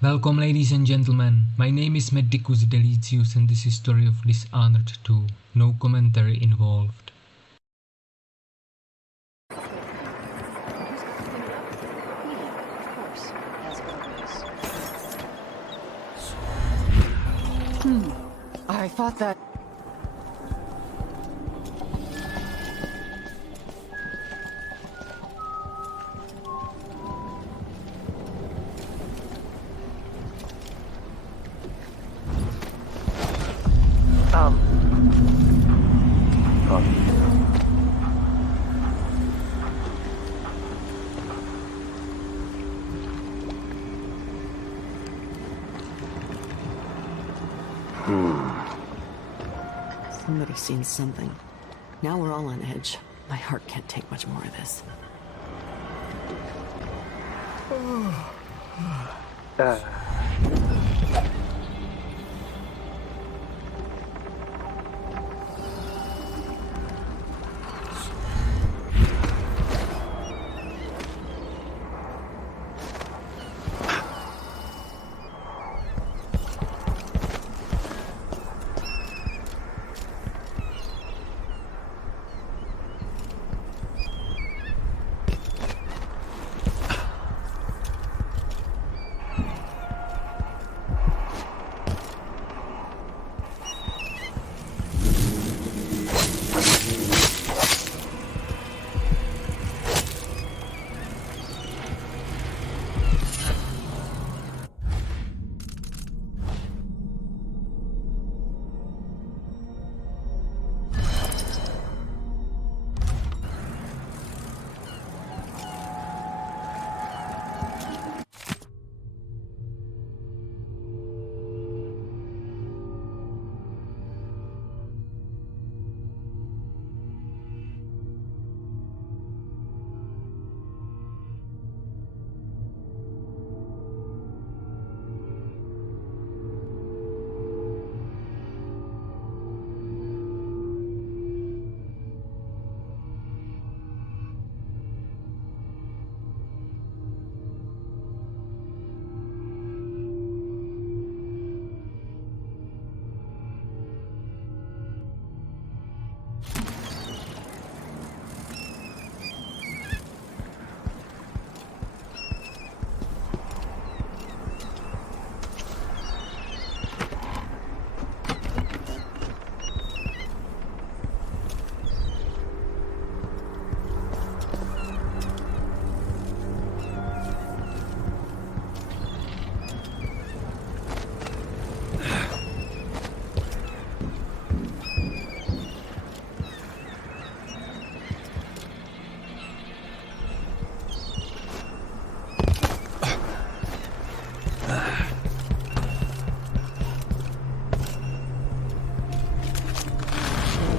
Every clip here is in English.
Welcome ladies and gentlemen, my name is Medicus Delicius and this is story of Dishonored 2. No commentary involved. I thought that... Somebody's seen something. Now we're all on edge. My heart can't take much more of this.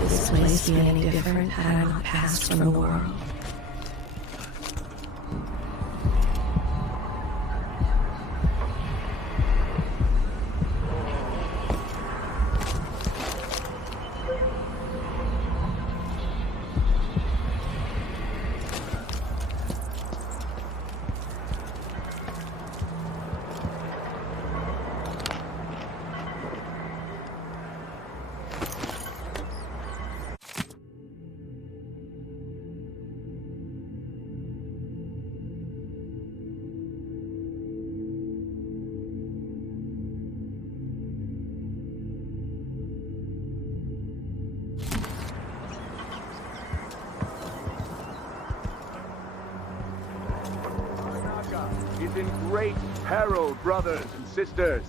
This place be any different had I not passed from the world. Is in great peril, brothers and sisters.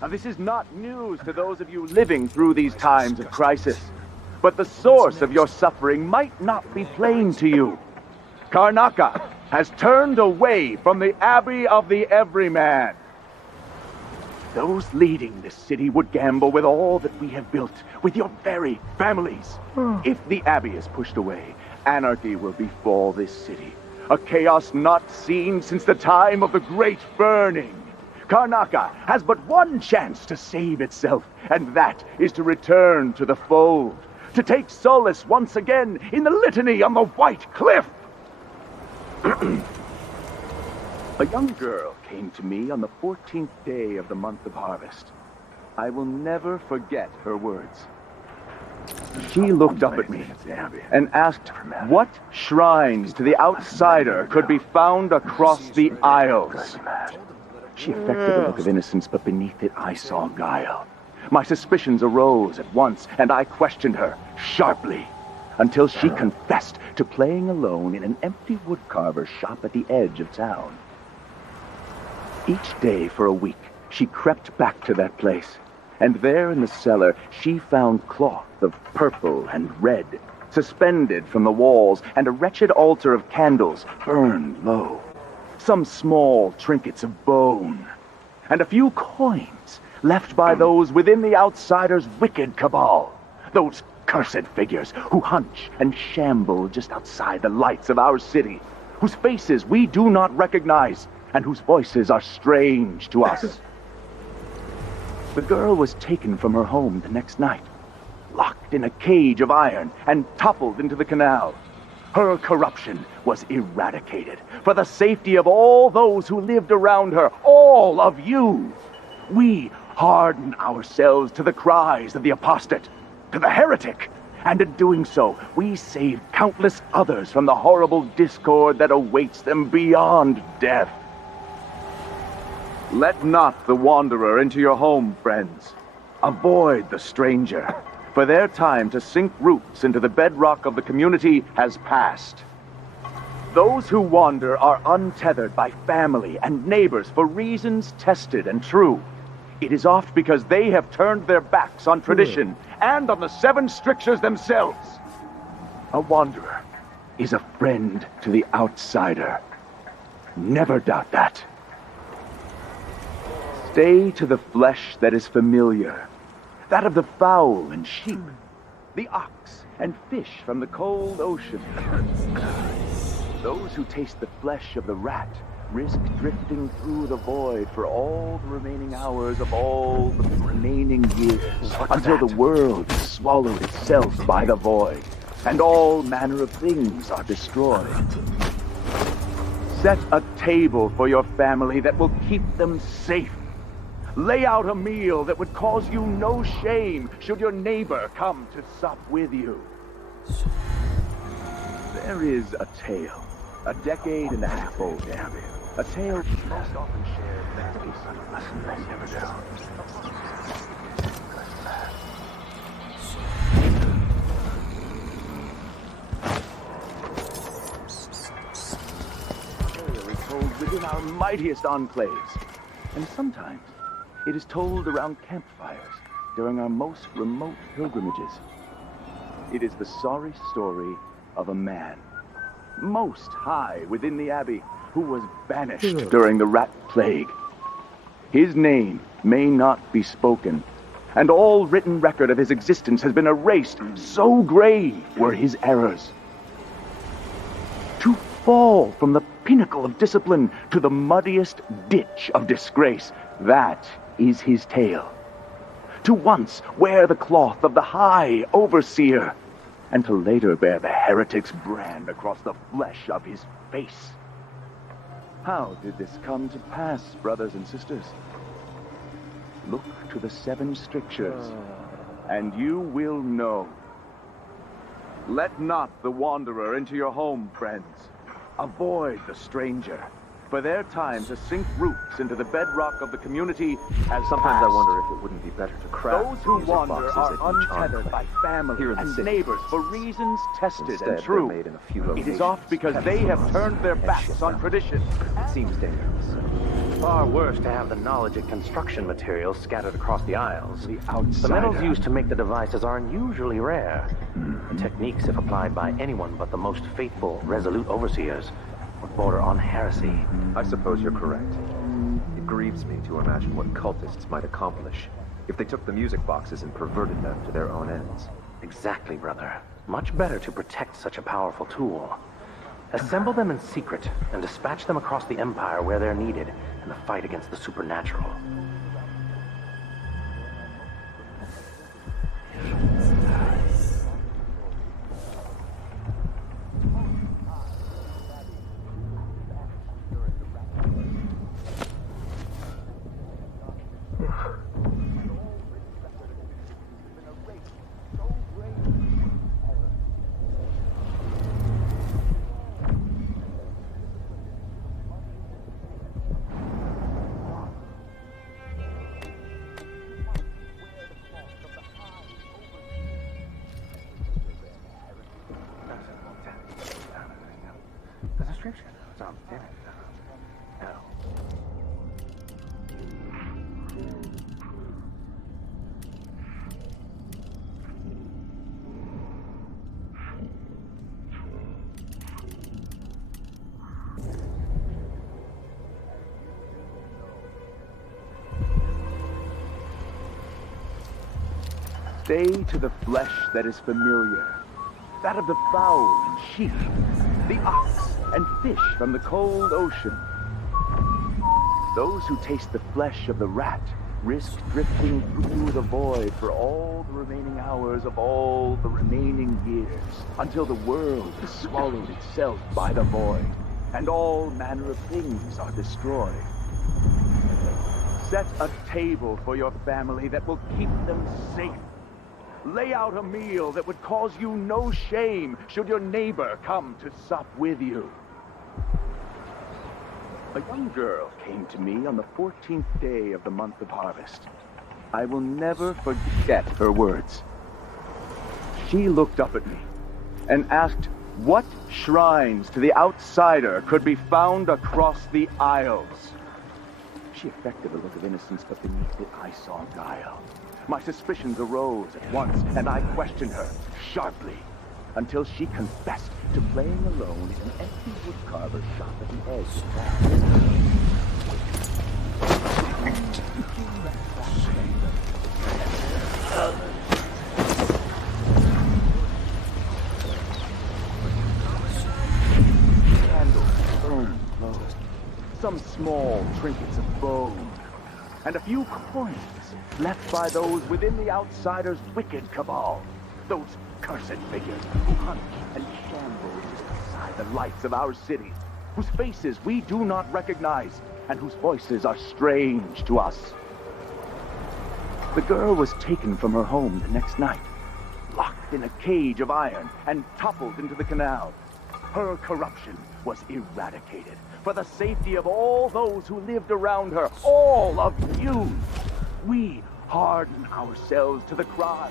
Now, this is not news to those of you living through these times of crisis, but the source of your suffering might not be plain to you. Karnaca has turned away from the Abbey of the Everyman. Those leading this city would gamble with all that we have built, with your very families. If the Abbey is pushed away, anarchy will befall this city. A chaos not seen since the time of the Great Burning. Karnaca has but one chance to save itself, and that is to return to the fold, to take solace once again in the litany on the White Cliff. A young girl came to me on the 14th day of the month of harvest. I will never forget her words. She looked up at me and asked what shrines to the outsider could be found across the Isles. She affected a look of innocence, but beneath it I saw guile. My suspicions arose at once, and I questioned her sharply, until she confessed to playing alone in an empty woodcarver's shop at the edge of town. Each day for a week, she crept back to that place, and there in the cellar she found cloth of purple and red, suspended from the walls, and a wretched altar of candles burned low, some small trinkets of bone, and a few coins left by those within the outsider's wicked cabal, those cursed figures who hunch and shamble just outside the lights of our city, whose faces we do not recognize, and whose voices are strange to us. The girl was taken from her home the next night, locked in a cage of iron, and toppled into the canal. Her corruption was eradicated for the safety of all those who lived around her, all of you. We harden ourselves to the cries of the apostate, to the heretic, and in doing so, we save countless others from the horrible discord that awaits them beyond death. Let not the wanderer into your home, friends. Avoid the stranger, for their time to sink roots into the bedrock of the community has passed. Those who wander are untethered by family and neighbors for reasons tested and true. It is oft because they have turned their backs on tradition and on the 7 strictures themselves. A wanderer is a friend to the outsider. Never doubt that. Stay to the flesh that is familiar, that of the fowl and sheep, the ox and fish from the cold ocean. Those who taste the flesh of the rat risk drifting through the void for all the remaining hours of all the remaining years, until the world is swallowed itself by the void, and all manner of things are destroyed. Set a table for your family that will keep them safe. Lay out a meal that would cause you no shame should your neighbor come to sup with you. There is a tale, a decade and a half old, a tale most often shared that a lesson they never knew. Told within our mightiest enclaves, and sometimes it is told around campfires during our most remote pilgrimages. It is the sorry story of a man, most high within the abbey, who was banished during the rat plague. His name may not be spoken, and all written record of his existence has been erased, so grave were his errors. To fall from the pinnacle of discipline to the muddiest ditch of disgrace, that is his tale. To once wear the cloth of the high overseer, and to later bear the heretic's brand across the flesh of his face. How did this come to pass, brothers and sisters? Look to the 7 strictures, and you will know. Let not the wanderer into your home, friends. Avoid the stranger, for their time to sink roots into the bedrock of the community has Sometimes I passed. wonder if it wouldn't be better to craft Those who music wander boxes are at each untethered enclave. by family Here in the and city, neighbors for instance. reasons tested Instead, and they're true. made in a few It is locations, oft because heavy they have floors, turned their and backs shipped on out. tradition. It seems dangerous. Far worse to have the knowledge of construction materials scattered across the Isles. The The metals outsider. used to make the devices are unusually rare. The techniques, if applied by anyone but the most faithful, resolute overseers, would border on heresy. I suppose you're correct. It grieves me to imagine what cultists might accomplish if they took the music boxes and perverted them to their own ends. Exactly, brother. Much better to protect such a powerful tool. Assemble them in secret and dispatch them across the Empire where they're needed in the fight against the supernatural. The description is on it. No. Stay to the flesh that is familiar, that of the fowl and sheep, the ox and fish from the cold ocean. Those who taste the flesh of the rat risk drifting through the void for all the remaining hours of all the remaining years, until the world is swallowed itself by the void, and all manner of things are destroyed. Set a table for your family that will keep them safe. Lay out a meal that would cause you no shame should your neighbor come to sup with you. A young girl came to me on the 14th day of the month of harvest. I will never forget her words. She looked up at me and asked what shrines to the outsider could be found across the Isles. She affected a look of innocence, but beneath it I saw guile. My suspicions arose at once, and I questioned her sharply until she confessed to playing alone in an empty woodcarver's shop at the edge of town. Candles burned low, some small trinkets of bone, and a few coins left by those within the outsider's wicked cabal. Those cursed figures who hunt and shamble just beside the lights of our cities, whose faces we do not recognize, and whose voices are strange to us. The girl was taken from her home the next night, locked in a cage of iron, and toppled into the canal. Her corruption was eradicated for the safety of all those who lived around her, all of you. We harden ourselves to the cry.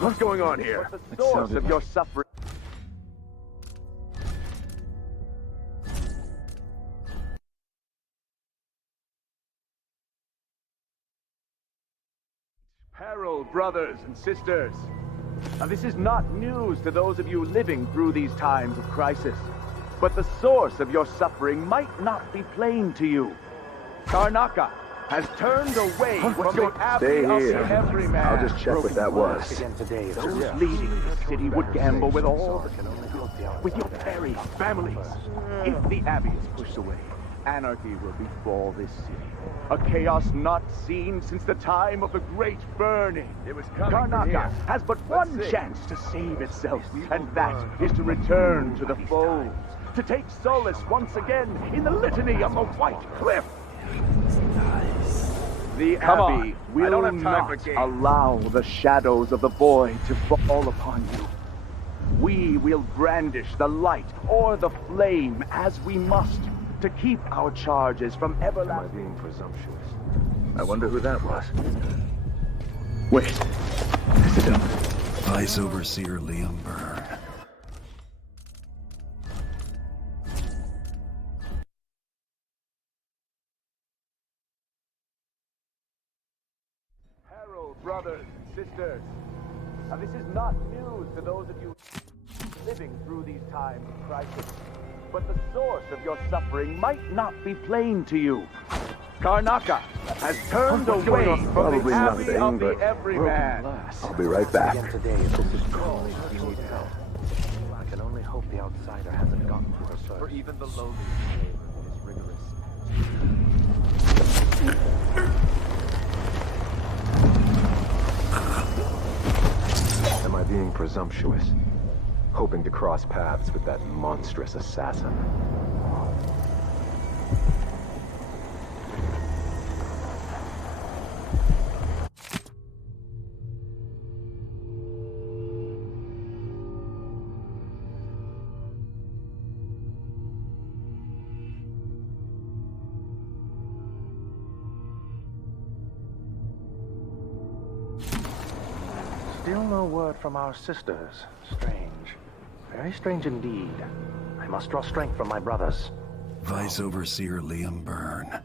What's going on here? The source of your suffering. Herald brothers and sisters. Now, this is not news to those of you living through these times of crisis, but the source of your suffering might not be plain to you. Karnaca has turned away from the Abbey of the Everyman. I'll just check what that was. Again today, Those leading the city would gamble with all with your very families. If the Abbey is pushed away, anarchy will befall this city. A chaos not seen since the time of the Great Burning. It was Karnaca has but one chance to save itself, and that is to return to the fold, to take solace once again in the litany on the White Cliff. The Abbey will not allow the shadows of the void to fall upon you. We will brandish the light or the flame as we must to keep our charges from Am I everlasting. being presumptuous? I wonder who that was. Wait. Sit down. Vice Overseer Liam Byrne. Herald brothers and sisters. Now, this is not news to those of you living through these times of crisis, but the source of your suffering might not be plain to you. Karnaca has turned away from Probably the Abbey nothing, of the but Everyman. I'll be right back. Again today, if this is true, we need help. I can only hope the outsider hasn't gotten to her first. For even the lowly is rigorous. Am I being presumptuous? Hoping to cross paths with that monstrous assassin? Still no word from our sisters. Strange. Very strange indeed. I must draw strength from my brothers. Vice Overseer Liam Byrne.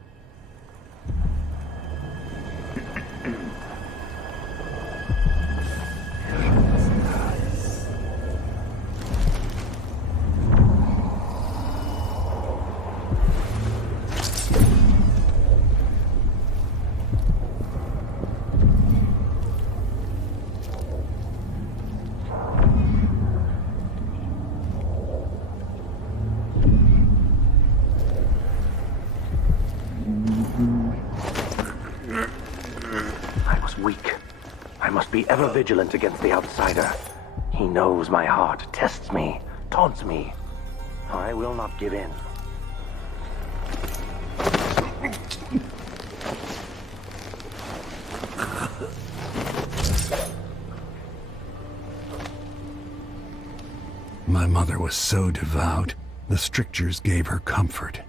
I was weak. I must be ever vigilant against the outsider. He knows my heart, tests me, taunts me. I will not give in. My mother was so devout, the strictures gave her comfort.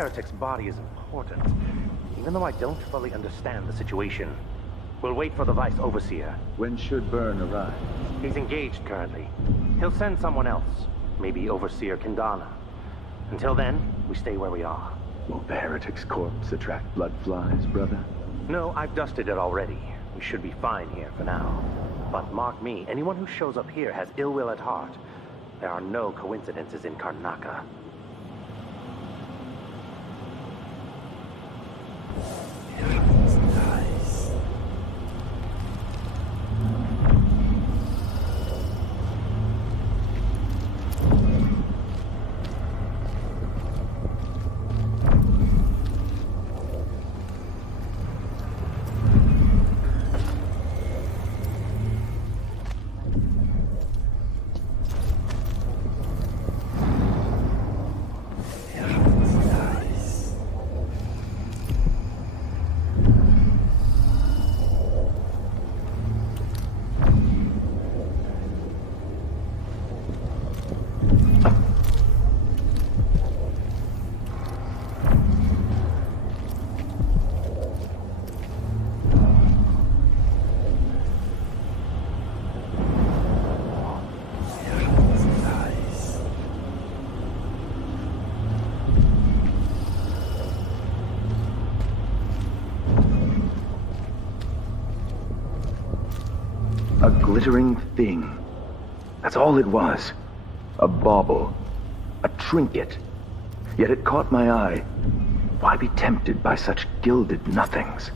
heretic's body is important, even though I don't fully understand the situation. We'll wait for the Vice Overseer. When should Byrne arrive? He's engaged currently. He'll send someone else, maybe Overseer Kindana. Until then, we stay where we are. Will the heretic's corpse attract blood flies, brother? No, I've dusted it already. We should be fine here for now. But mark me, anyone who shows up here has ill will at heart. There are no coincidences in Karnaca. A glittering thing. That's all it was. A bauble. A trinket. Yet it caught my eye. Why be tempted by such gilded nothings?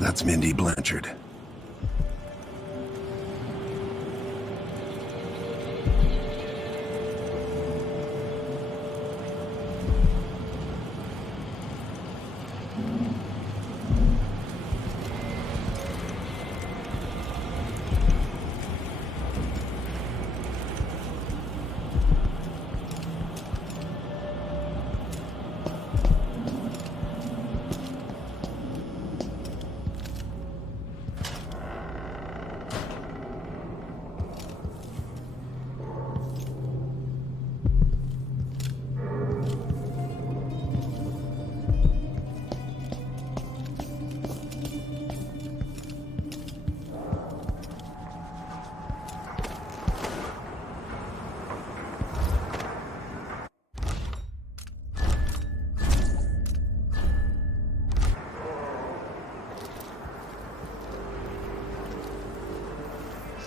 That's Mindy Blanchard.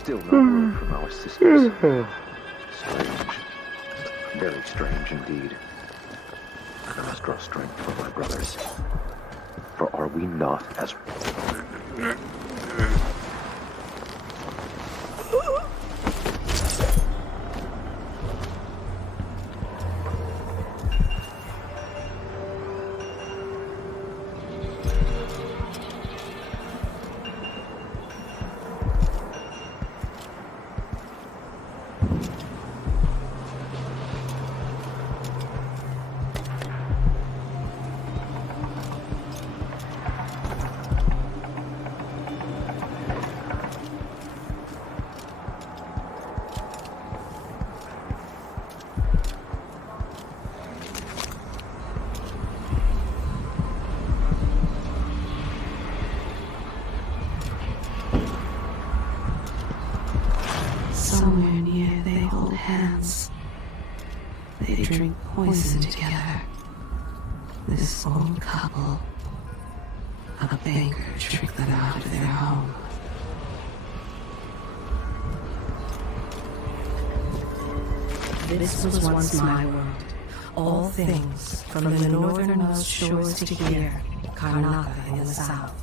Still no word from our sisters. Strange. Very strange indeed. I must draw strength from my brothers. For are we not as... Somewhere near they hold hands. They drink poison together. This old couple. A banker tricked them out of their home. This was once my world. All things, from the northernmost shores to here, Karnaka in the south.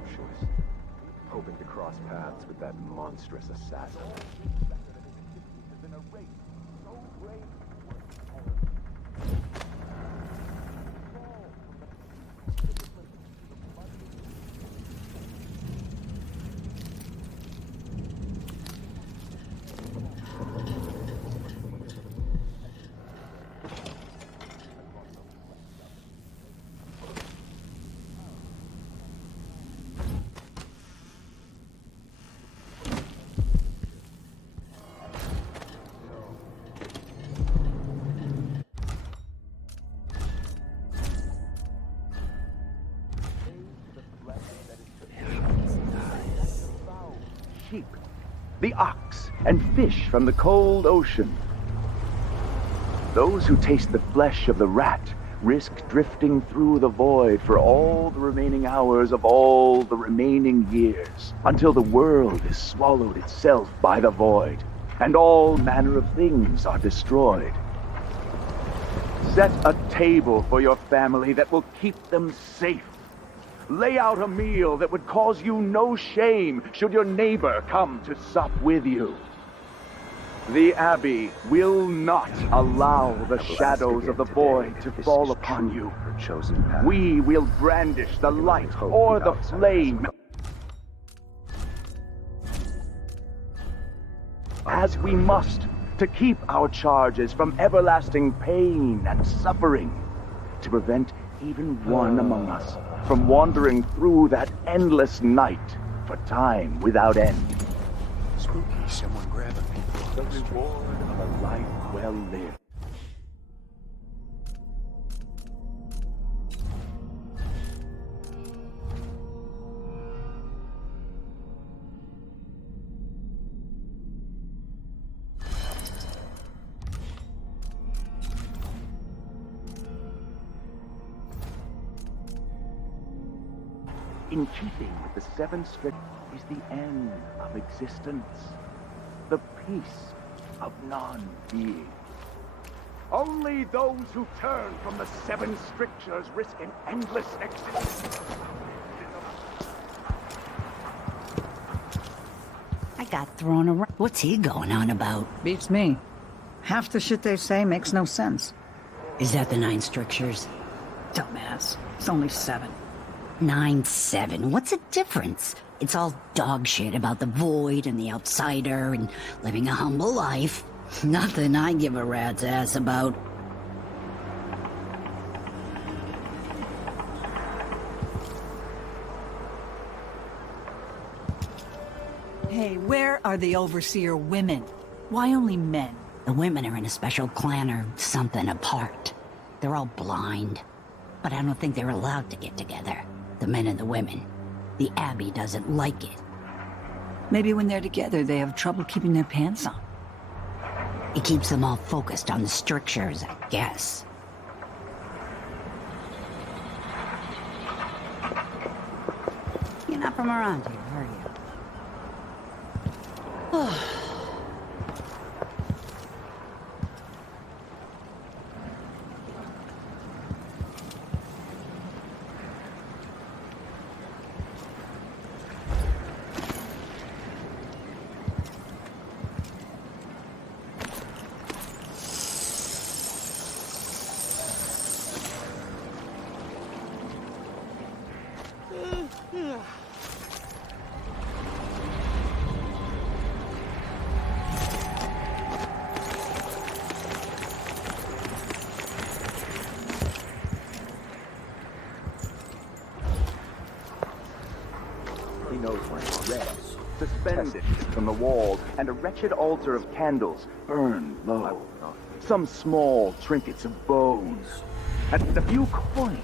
presumptuous. Hoping to cross paths with that monstrous assassin. Sheep, the ox, and fish from the cold ocean. Those who taste the flesh of the rat risk drifting through the void for all the remaining hours of all the remaining years, until the world is swallowed itself by the void, and all manner of things are destroyed. Set a table for your family that will keep them safe. Lay out a meal that would cause you no shame should your neighbor come to sup with you. The Abbey will not allow the shadows of the void to fall upon you. We will brandish the light or the flame as we must to keep our charges from everlasting pain and suffering, to prevent even one among us from wandering through that endless night for time without end. Spooky, someone grabbing me. The reward of a life well lived. In keeping with the seven strict is the end of existence, the peace of non-being. Only those who turn from the seven strictures risk an endless existence. I got thrown around. What's he going on about? Beats me. Half the shit they say makes no sense. Is that the 9 strictures? Dumbass. It's only 7. 9-7. What's the difference? It's all dog shit about the void and the outsider and living a humble life. Nothing I give a rat's ass about. Hey, where are the overseer women? Why only men? The women are in a special clan or something apart. They're all blind. But I don't think they're allowed to get together. The men and the women. The Abbey doesn't like it. Maybe when they're together, they have trouble keeping their pants on. It keeps them all focused on the strictures, I guess. You're not from around here, are you? He knows where it's red, suspended from the wall, and a wretched altar of candles burned low. Some small trinkets of bones, and a few coins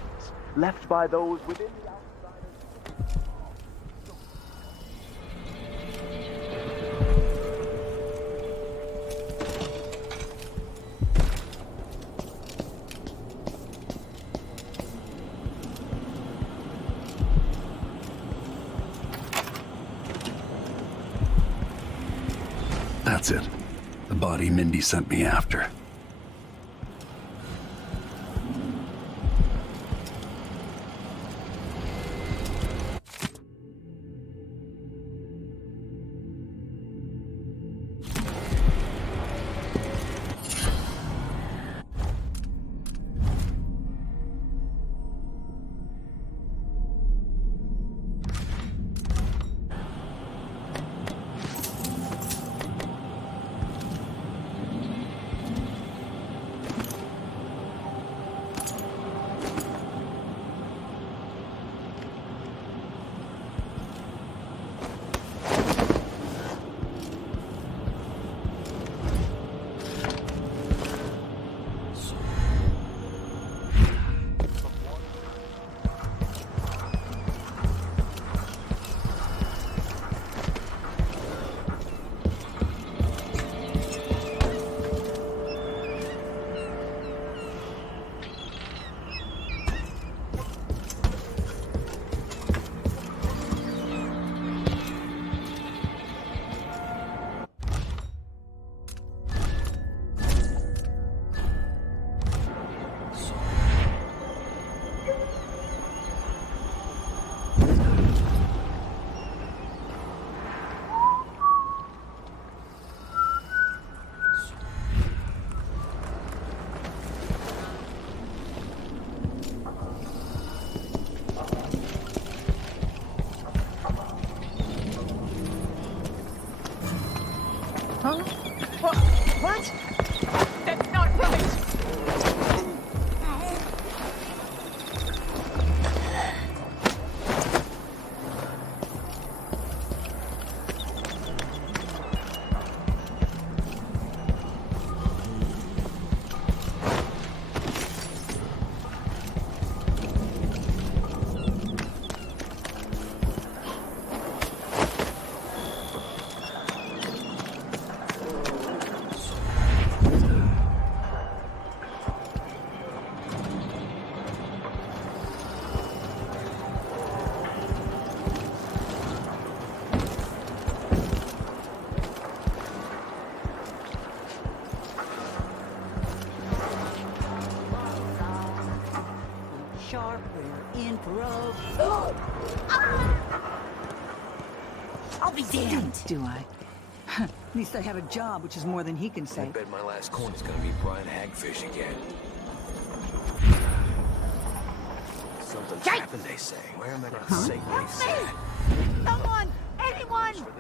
left by those within the outsiders. That's it. The body Mindy sent me after. sharp, we're in for a... I'll be damned. Do I? At least I have a job, which is more than he can I say. bet my last coin is gonna be frying hagfish again. Something's happened, they say. Where am I gonna safely say? Someone! Anyone! For them.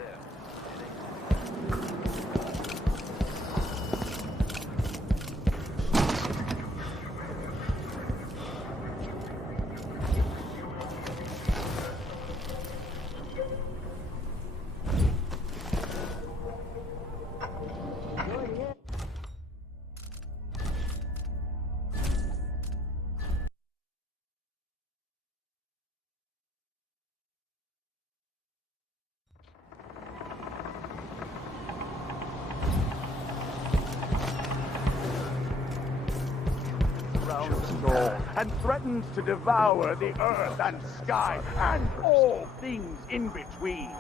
And threatens to devour the earth and sky and all things in between.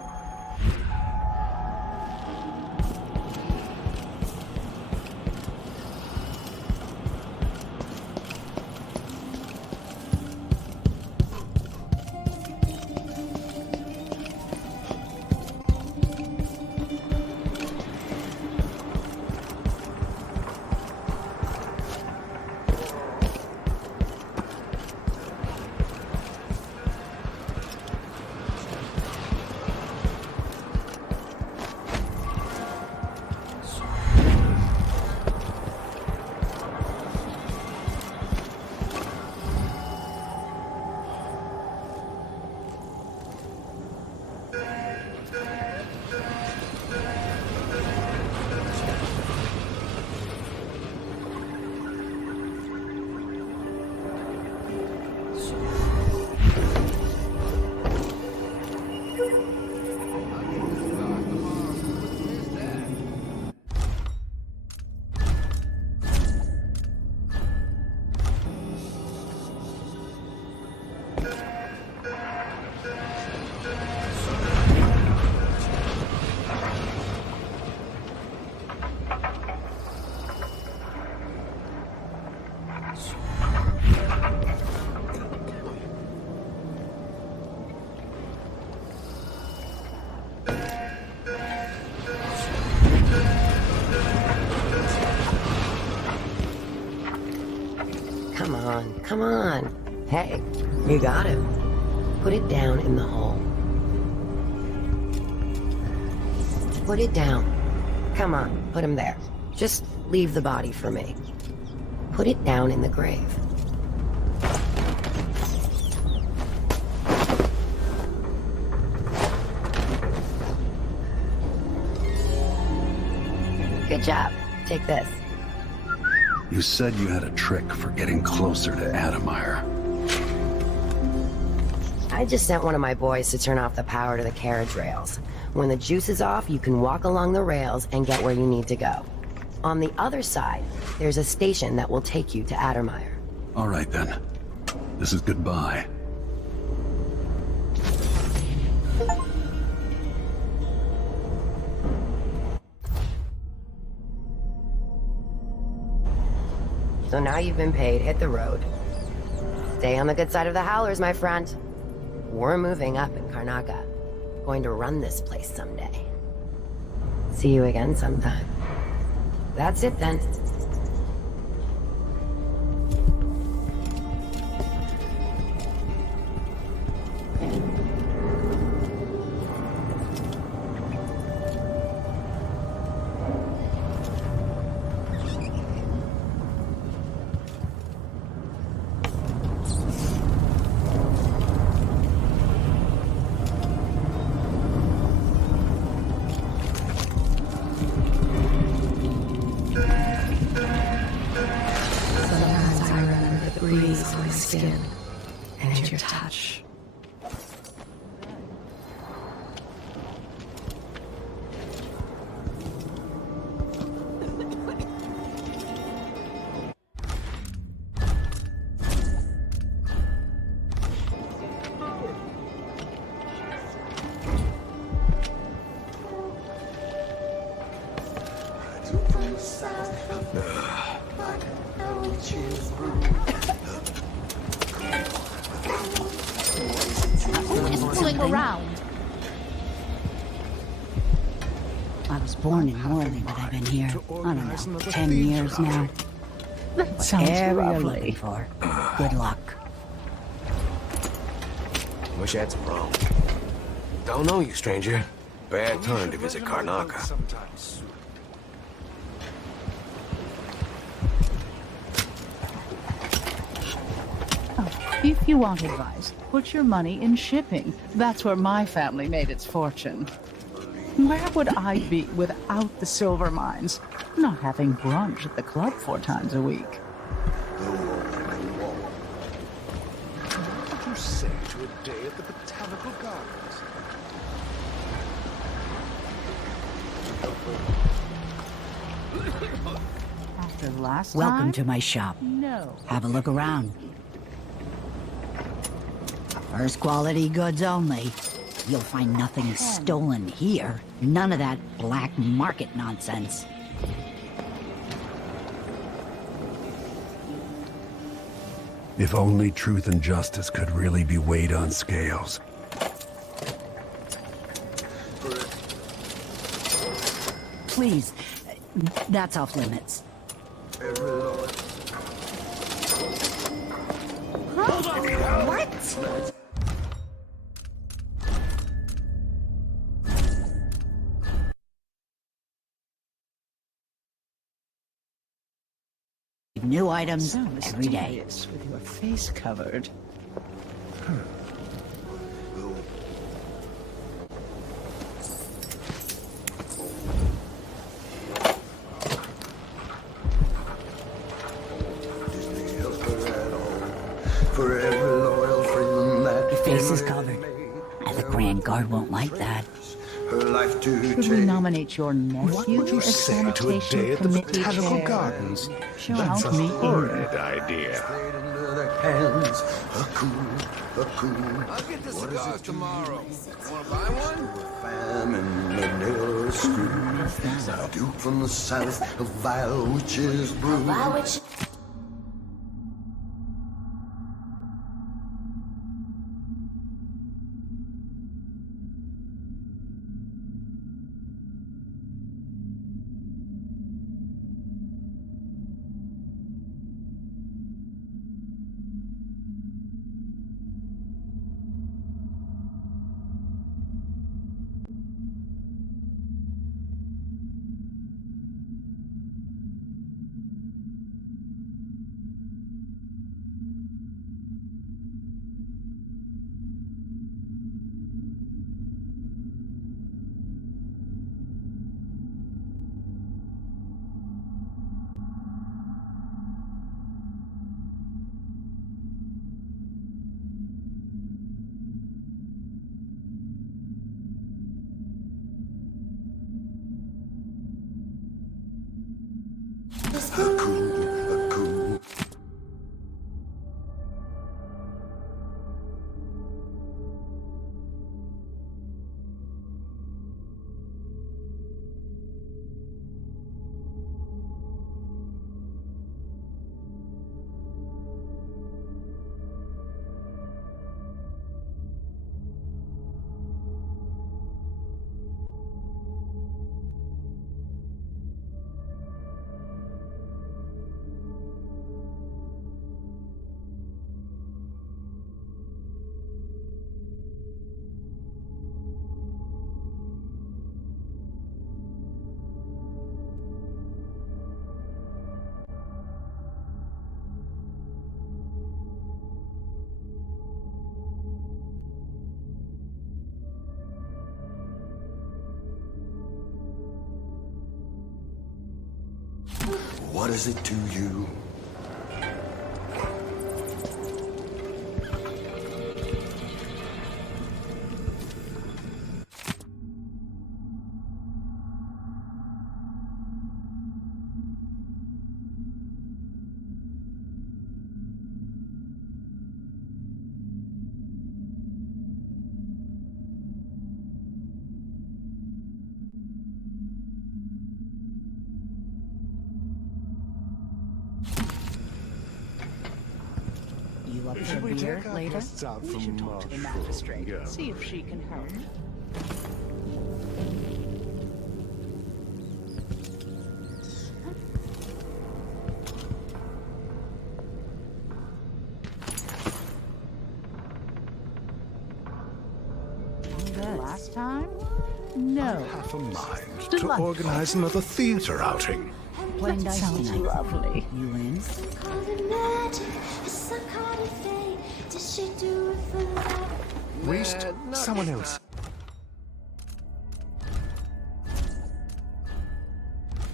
Come on. Hey, you got it. Put it down in the hole. Put it down. Come on, put him there. Just leave the body for me. Put it down in the grave. Good job. Take this. You said you had a trick for getting closer to Adamire. I just sent one of my boys to turn off the power to the carriage rails. When the juice is off, you can walk along the rails and get where you need to go. On the other side, there's a station that will take you to Adamire. All right then. This is goodbye. So now you've been paid, hit the road. Stay on the good side of the Howlers, my friend. We're moving up in Karnaca. Going to run this place someday. See you again sometime. That's it then. Breeze on my skin and your touch. something? around. I was born in Morley, but I've been here, I don't know, 10 years now. That sounds Whatever you're lovely. looking for. Good luck. Wish I had some rum. Don't know you, stranger. Bad time to visit Karnaca. If you want advice, put your money in shipping. That's where my family made its fortune. Where would I be without the silver mines? Not having brunch at the club 4 times a week. What would you say to a day at the Botanical Gardens? After last Welcome time? to my shop. No. Have a look around. First quality goods only. You'll find nothing stolen here. None of that black market nonsense. If only truth and justice could really be weighed on scales. Please, that's off limits. What? New items So every day. mysterious with your face covered. For every loyal freeman that Your face is covered. The Grand Guard won't like that. her life to Could we take. nominate your nephew What would you as say to a sanitation day at the committee Botanical chair? Gardens? Count me in. idea. Played into their hands. A coup. I'll get the cigars tomorrow. Wanna buy one? Famine, the nail screw. Duke from the south, a vile witch's brew. A coup. What is it to you? You up for Should a we beer take our later? guests out We for should talk to the magistrate. mushroom See if she can help. Last time? No. Half a mind Good to luck. organize another theater outing. Playing dice sounds tonight. Lovely. You in? Priest, someone else.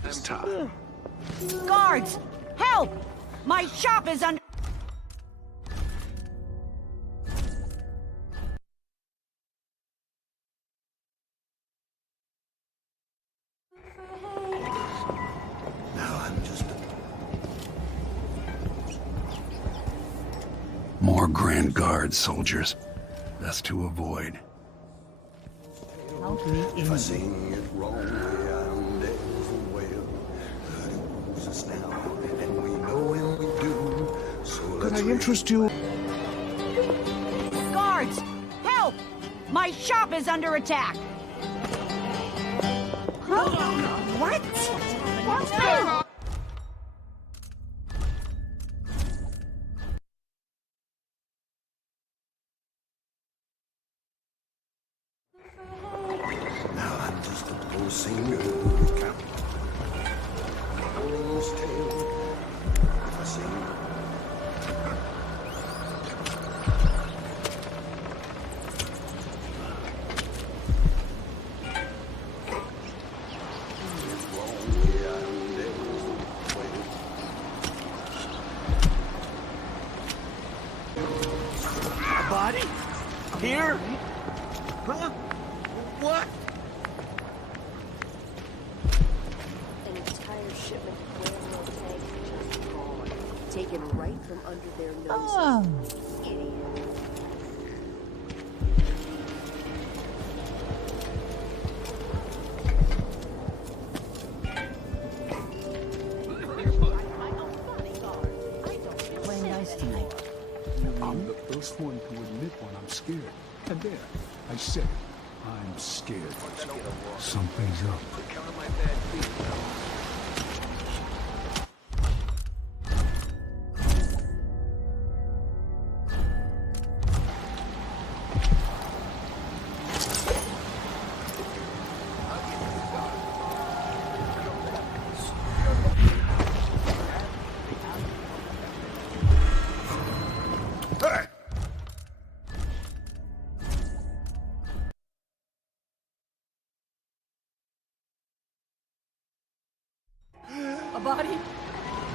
This time. Guards! Help! My shop is under... Now I'm just More Grand Guard soldiers. Best to avoid. Count me If I in. sing it wrong, I'm dead as a whale. But it moves us now, and we know when we do. So let's interest you? Guards! Help! My shop is under attack! What? What's that? Now I'm just a poor singer who can't his tail. If I sing. A body? Here? Huh? What? An entire shipment of railroad tanks just gone, taken right from under their noses. Idiot. Playing dice tonight. I'm the first one to admit when I'm scared. And there, I said, I'm scared. Something's up. A body?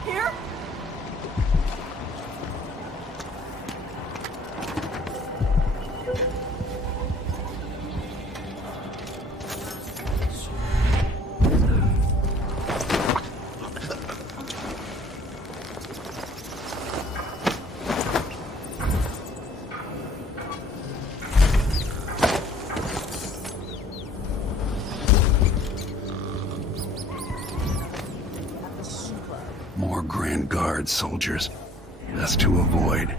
Here? More Grand Guard soldiers. Best to avoid.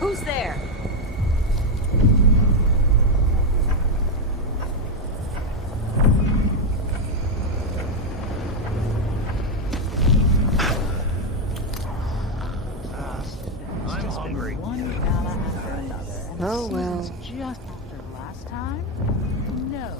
Who's there? I'm hungry. One gala after another. And Oh, it well. seems just after last time? No.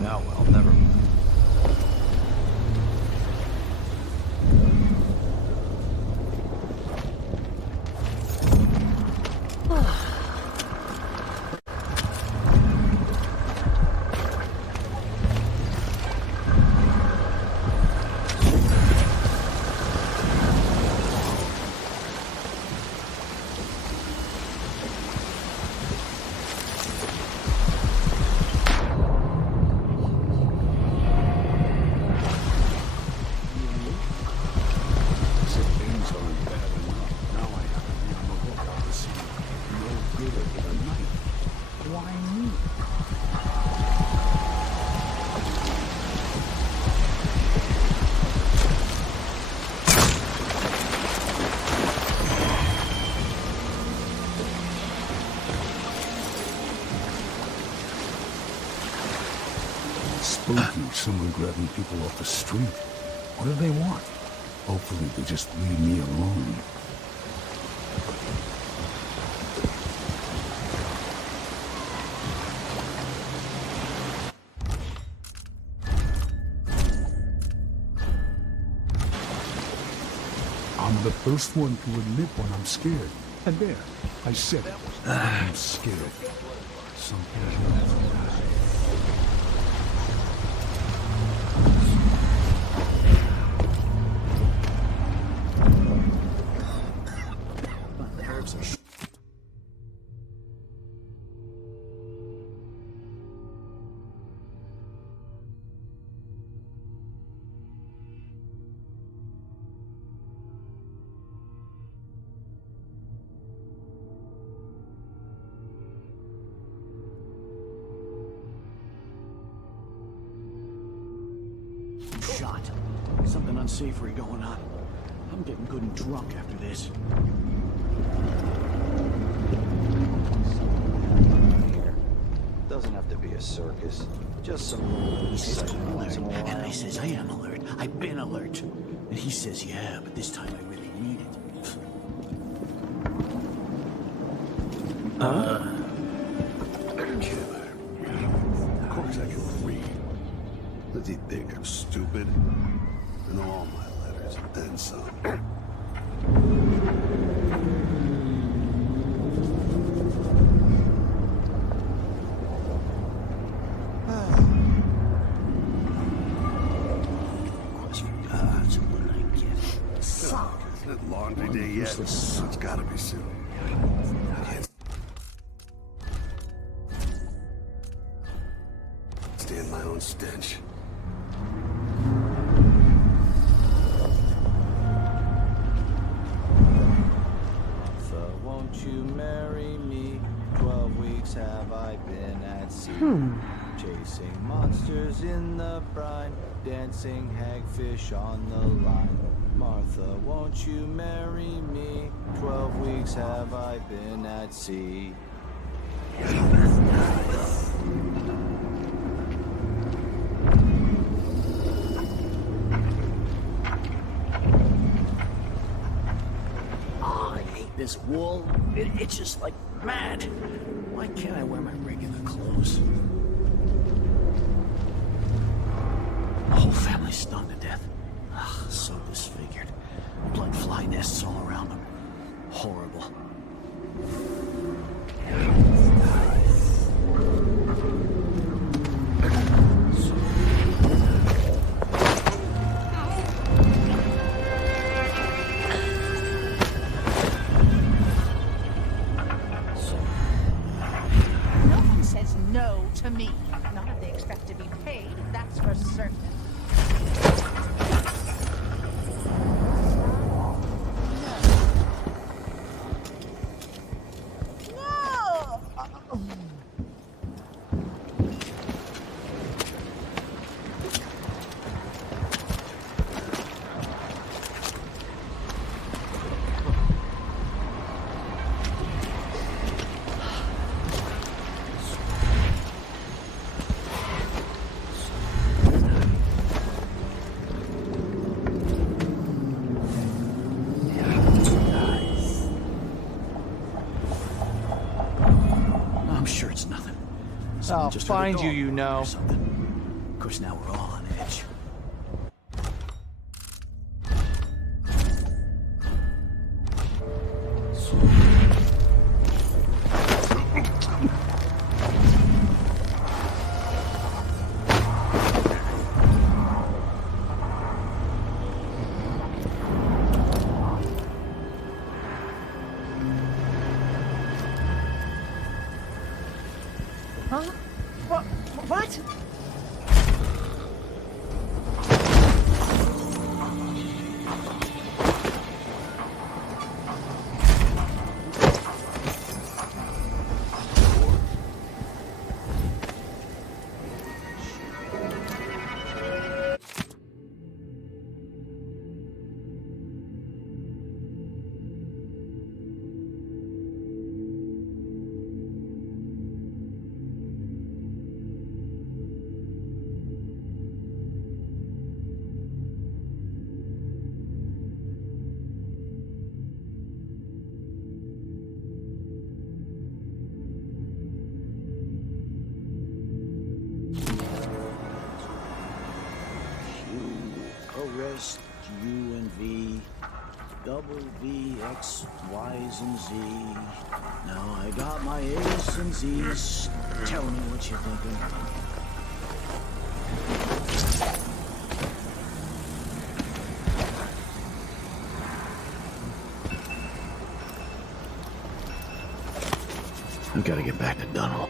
No, well, never mind. spooky, someone grabbing people off the street. What do they want? Hopefully they just leave me alone. I'm the first one to admit when I'm scared. And there, I said it. I'm scared. Something. Shot. Something unsavory going on. I'm getting good and drunk after this. Doesn't have to be a circus. Just some... He says I'm alert, and I says I am alert. I've been alert. And he says, yeah, but this time I really need it. Killer. Of course I can read. Does he think I'm stupid? And all my letters, and then some. Isn't it laundry day yet? It's gotta be soon. I can't stand my own stench. So won't you marry me? 12 weeks have I been at sea. Chasing monsters in the brine, dancing hagfish on the line. Martha, won't you marry me? 12 weeks have I been at sea. Oh, I hate this wool. It itches like mad. Why can't I wear my regular clothes? The whole family's stung to death. Ugh, so disfigured. Blood fly nests all around them. Horrible. No one says no to me. Not if they expect to be paid, that's for certain. I'm sure it's nothing. I'll find you, you know. Of course, now we're all on edge. Huh? What? What? double V, X, Y's, and Z. Now I got my A's and Z's. Tell me what you're thinking. We gotta get back to Dunwell.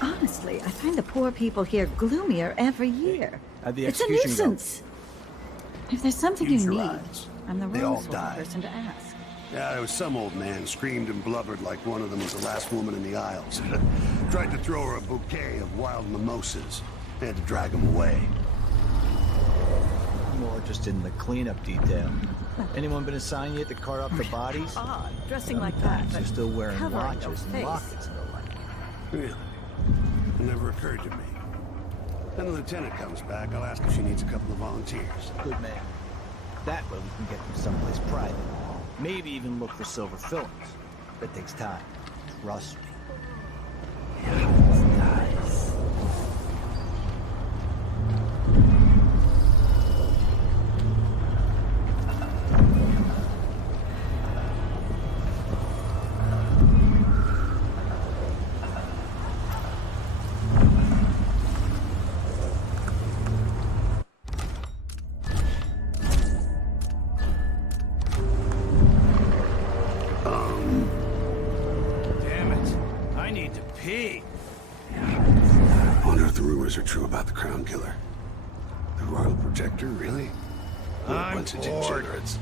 Honestly, I find the poor people here gloomier every year. How'd the It's a execution go? nuisance. If there's something Use you your need, eyes. I'm the They wrong all sort of died. person to ask. Yeah, there was some old man screamed and blubbered like one of them was the last woman in the Isles. Tried to throw her a bouquet of wild mimosas. They had to drag him away. I'm more interested in the cleanup detail. Anyone been assigned yet to cart up the bodies? Odd, dressing like that, They're but still wearing covering your watches and face. lockets and the like. Really? It never occurred to me. When the lieutenant comes back, I'll ask if she needs a couple of volunteers. Good man. That way we can get them someplace private. Maybe even look for silver fillings. That takes time. Trust me. Damn it. I need to pee. I wonder if the rumors are true about the Crown Killer. The Royal Protector, really? What a I'm bunch of bored. degenerates.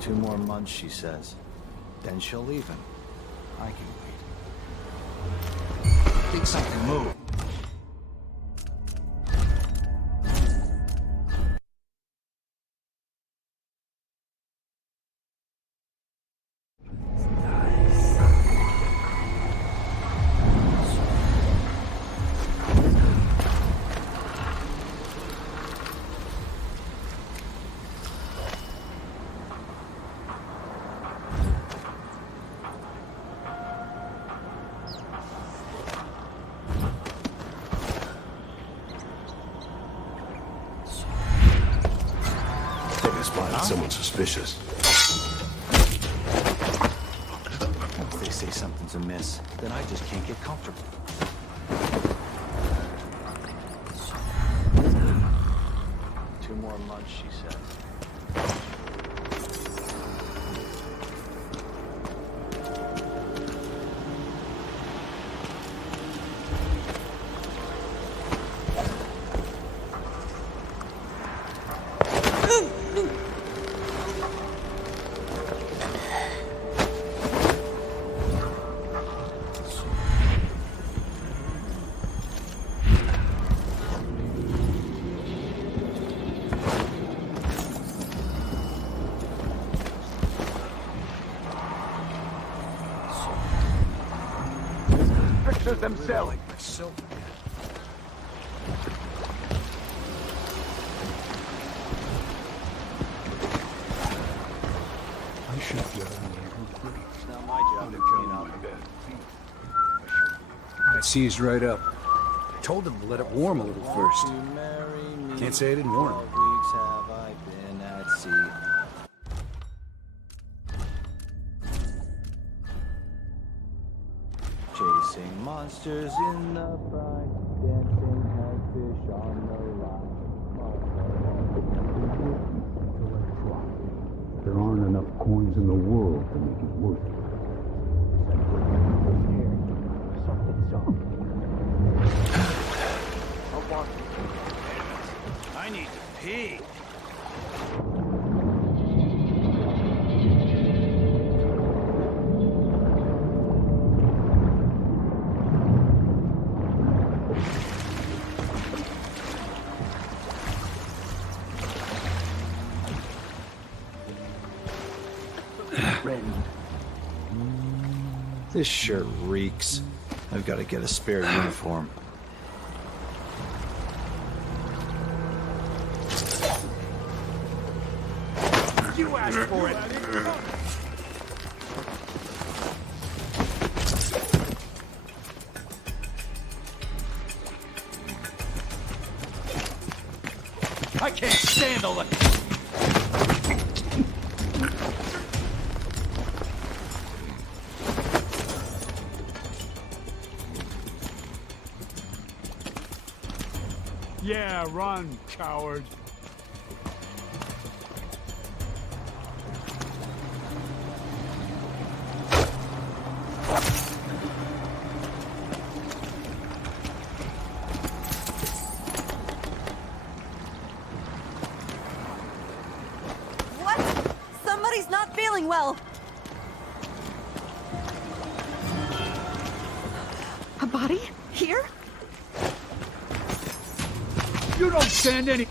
Two more months, she says. Then she'll leave him. I can wait. Think something moved. Taking a spot on someone suspicious. If they say something's amiss, then I just can't get comfortable. Two more months, she said. monsters themselves. I should have done It's not my job to clean up. I seized right up. I told him to let it warm a little first. Can't say I didn't warn him. 12 weeks have I been at sea. Chasing monsters in the brine, dancing hagfish on the line. There aren't enough coins in the world to make it worth it. Something's up. I need to pee. This shirt reeks. I've got to get a spare uniform. You asked for it! I can't stand all the... Yeah, run, coward. What? Somebody's not feeling well. A body? Here? You don't stand any...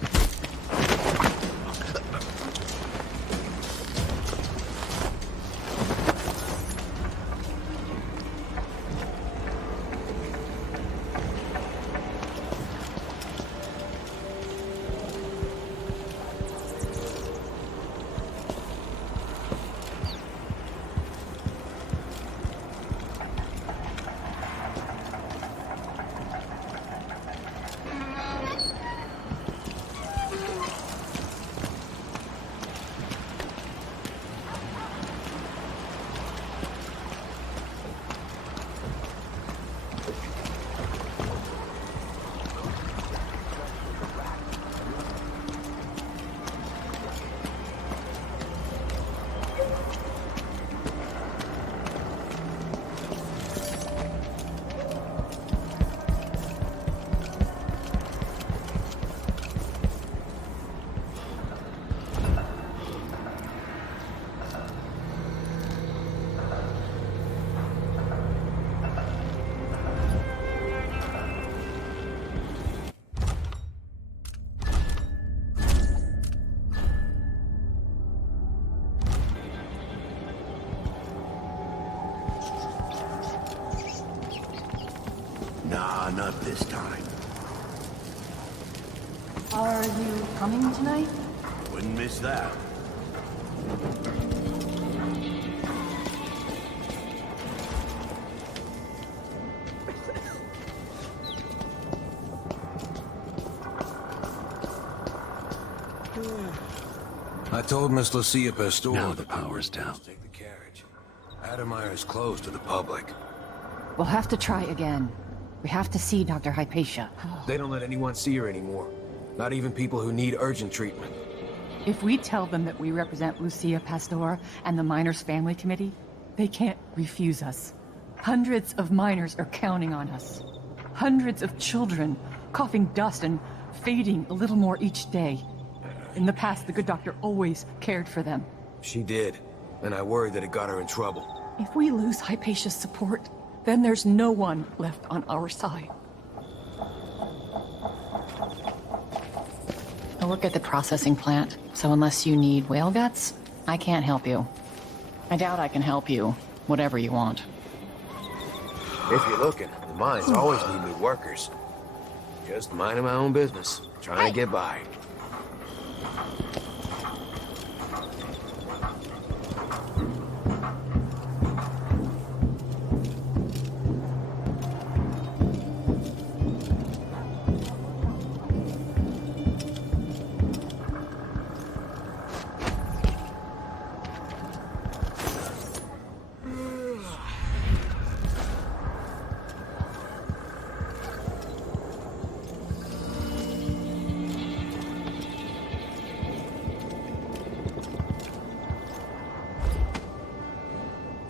Nah, not this time. Are you coming tonight? Wouldn't miss that. I told Miss Lucia Pastor... Now the power's down. ...take the carriage. Adamire's closed to the public. We'll have to try again. We have to see Dr. Hypatia. They don't let anyone see her anymore. Not even people who need urgent treatment. If we tell them that we represent Lucia Pastor and the Miners Family Committee, they can't refuse us. Hundreds of miners are counting on us. Hundreds of children, coughing dust and fading a little more each day. In the past, the good doctor always cared for them. She did, and I worried that it got her in trouble. If we lose Hypatia's support, then there's no one left on our side. I work at the processing plant, so unless you need whale guts, I can't help you. I doubt I can help you, whatever you want. If you're looking, the mines always need new workers. Just minding my own business, trying to get by.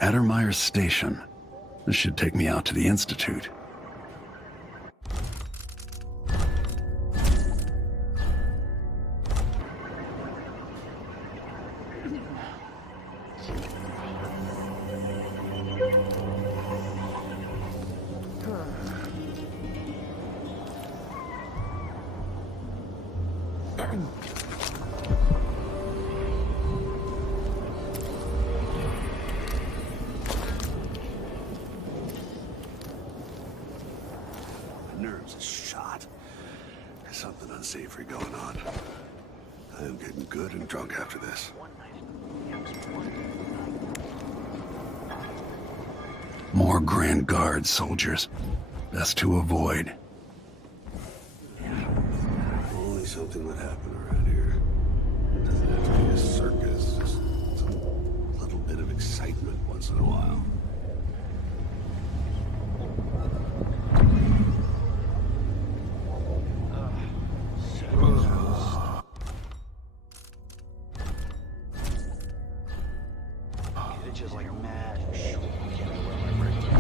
Addermire Station. This should take me out to the Institute. Nerves are shot. There's something unsavory going on. I am getting good and drunk after this. More Grand Guard soldiers. Best to avoid. Only something would happen around here. It doesn't have to be a circus. Just some little bit of excitement once in a while. Just like mad. I can't wear my regular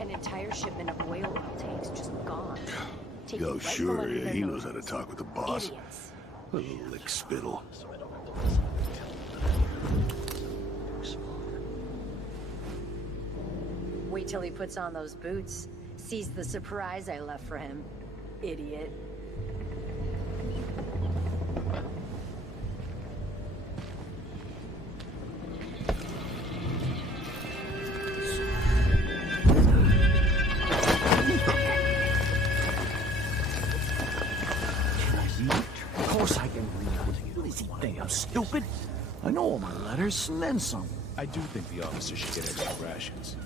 An entire shipment of oil tanks just gone. Taken Yo, right from sure, under yeah, their he knows how noses. to talk with the boss. Idiots. Little lick spittle. Wait till he puts on those boots. Sees the surprise I left for him. Idiot. Of course I can read. What does he think? I'm stupid? I know all my letters, and then some. I do think the officers should get extra rations.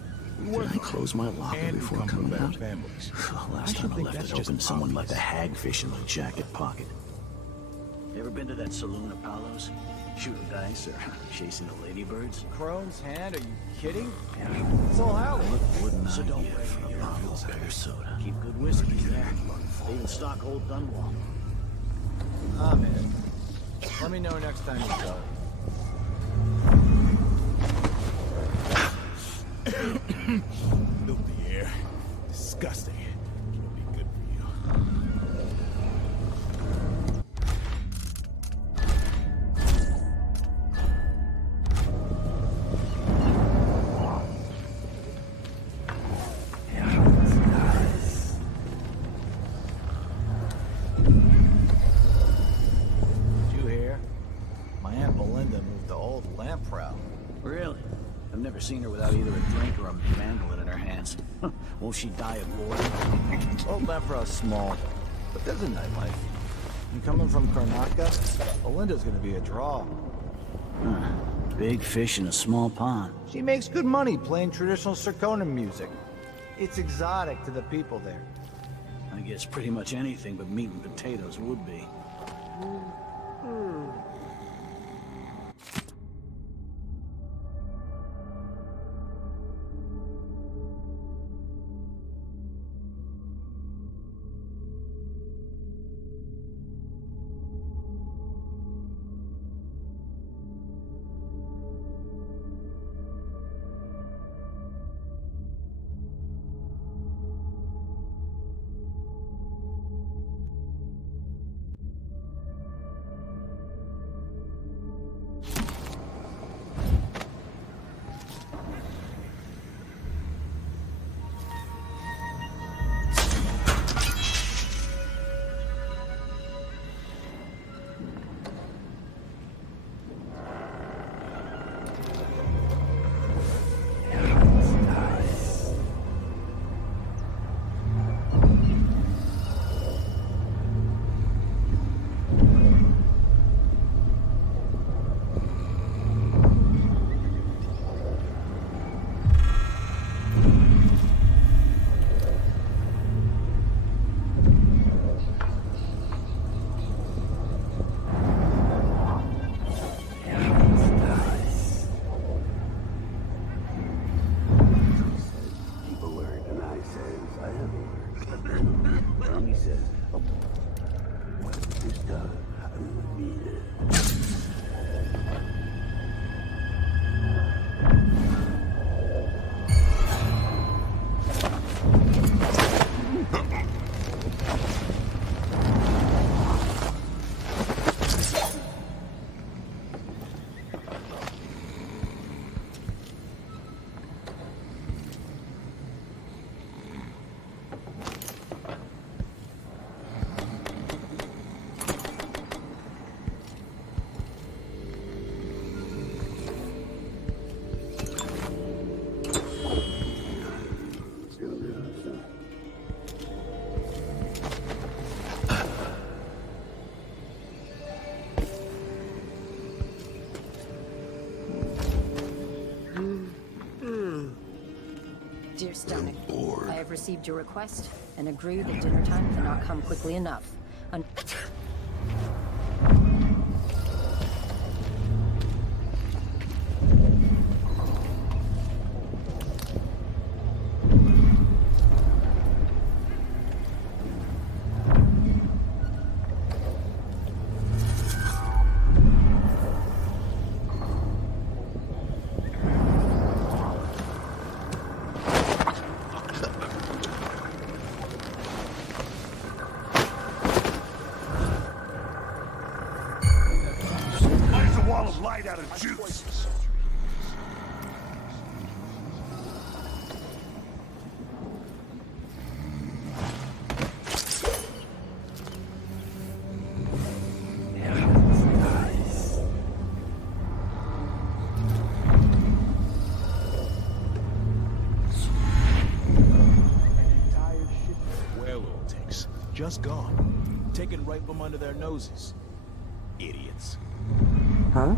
Did I close my locker And before come from coming better out? families. Last time I left it open, someone left a hagfish in my jacket pocket. You ever been to that saloon, Apollo's? Shooting dice or chasing the ladybirds? Crone's hand? Are you kidding? It's all Howard. What wouldn't I give for a bottle of better soda? Keep good whiskeys there. They even stock old Dunwall. I'm in. Let me know next time you go. Filthy air. Disgusting. It'll be good for you. Did you hear? My Aunt Belinda moved to Old Lamprow. Really? I've never seen her without either a drink or a mandolin in her hands. Won't she die of boredom? Old Lamprow's small, but there's a nightlife. And coming from Karnataka, Belinda's gonna be a draw. Big fish in a small pond. She makes good money playing traditional Serkonan music. It's exotic to the people there. I guess pretty much anything but meat and potatoes would be. mommy says, oh, well, this time, I really mean it. Dear Stomach, I have received your request and agree that dinner time cannot come quickly enough. Light out of juice. Well, all takes. Just gone. Taken right from under their noses. Idiots. Huh?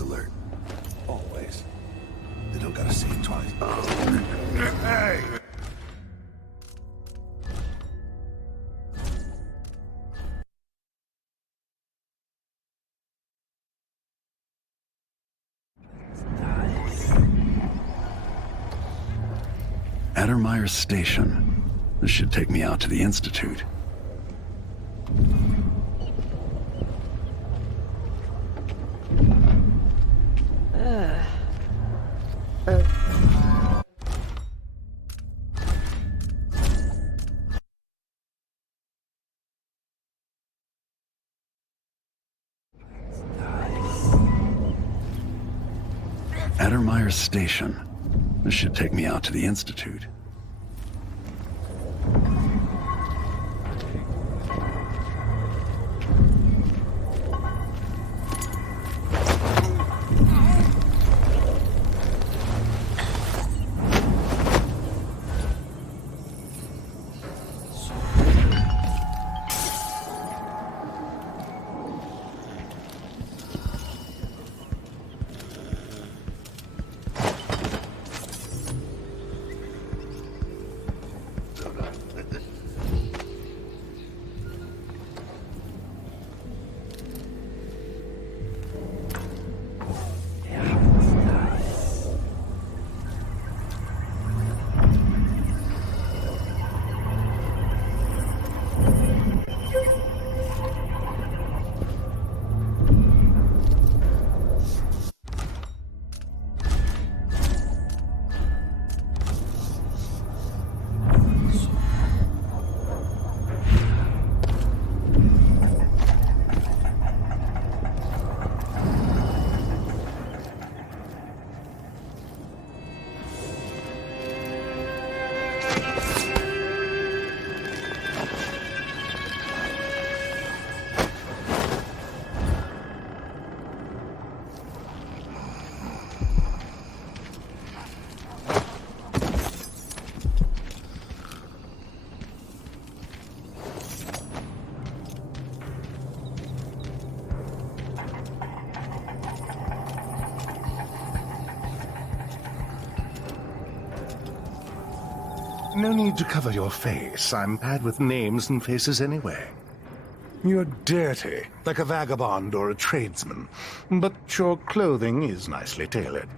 Alert. Always. They don't gotta see it twice. Hey! Addermeyer Station. This should take me out to the Institute. Addermeyer Station. This should take me out to the Institute. No need to cover your face. I'm bad with names and faces anyway. You're dirty, like a vagabond or a tradesman, but your clothing is nicely tailored.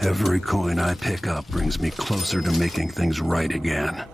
Every coin I pick up brings me closer to making things right again.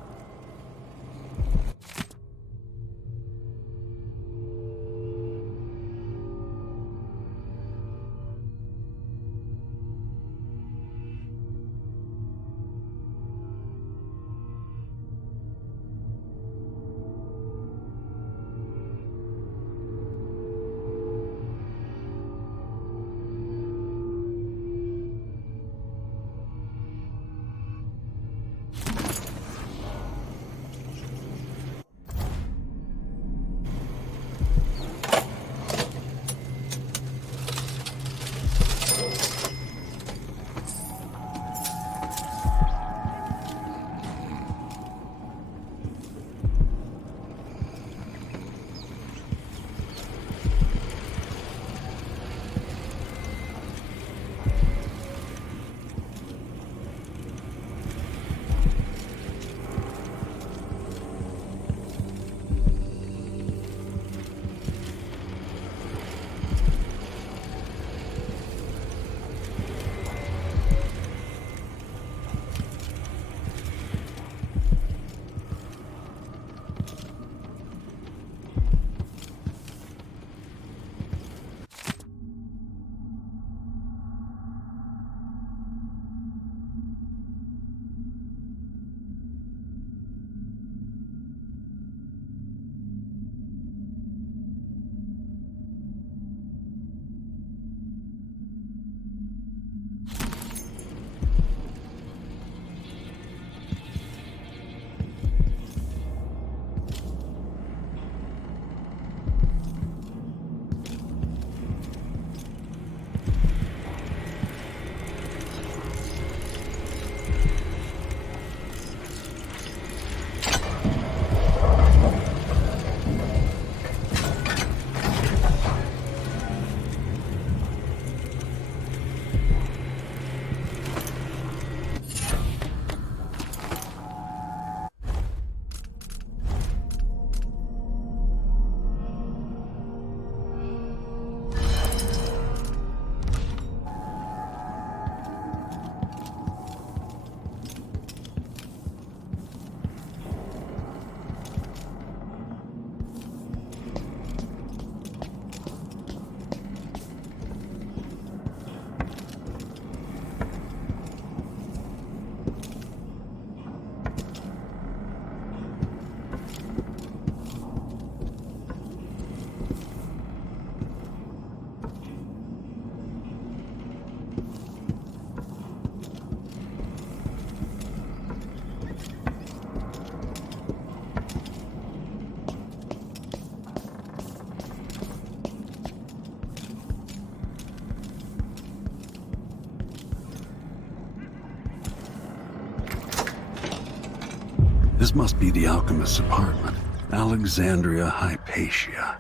This must be the alchemist's apartment. Alexandria Hypatia.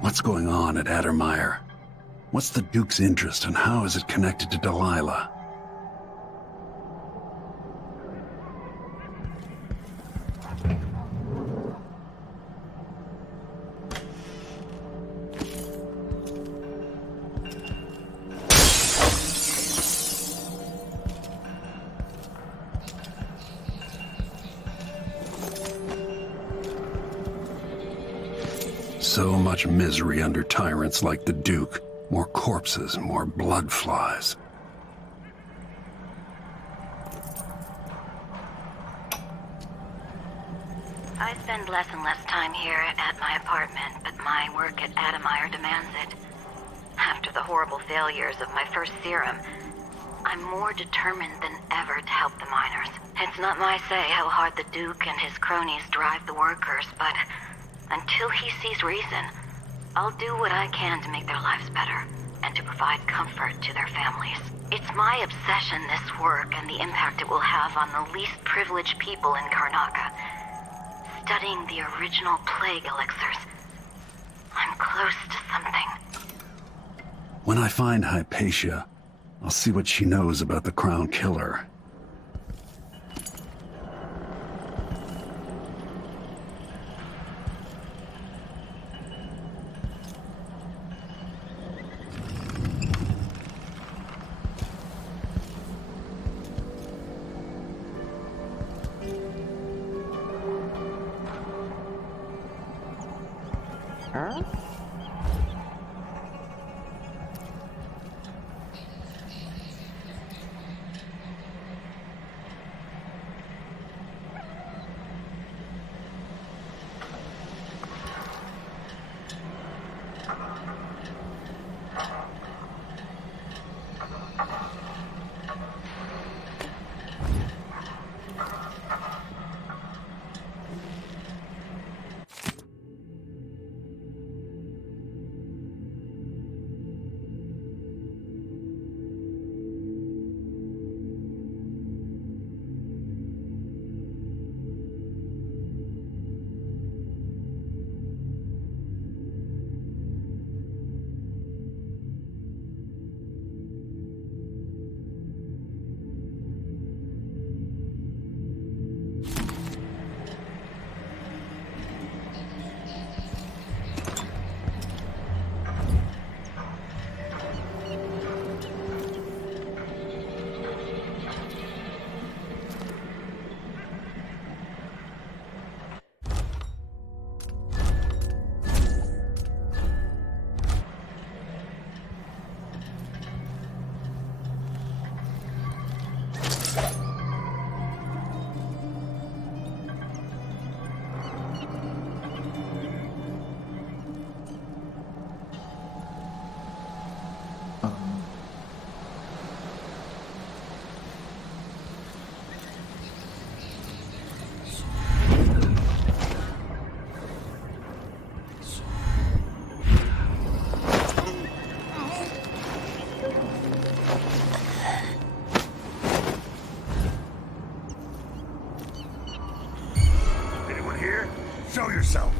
What's going on at Addermire? What's the Duke's interest and how is it connected to Delilah? So much misery under tyrants like the Duke. More corpses, more blood flies. I spend less and less time here at my apartment, but my work at Adamire demands it. After the horrible failures of my first serum, I'm more determined than ever to help the miners. It's not my say how hard the Duke and his cronies drive the workers, but until he sees reason, I'll do what I can to make their lives better and to provide comfort to their families. It's my obsession, this work, and the impact it will have on the least privileged people in Karnaca. Studying the original plague elixirs, I'm close to something. When I find Hypatia, I'll see what she knows about the Crown Killer. Show yourself!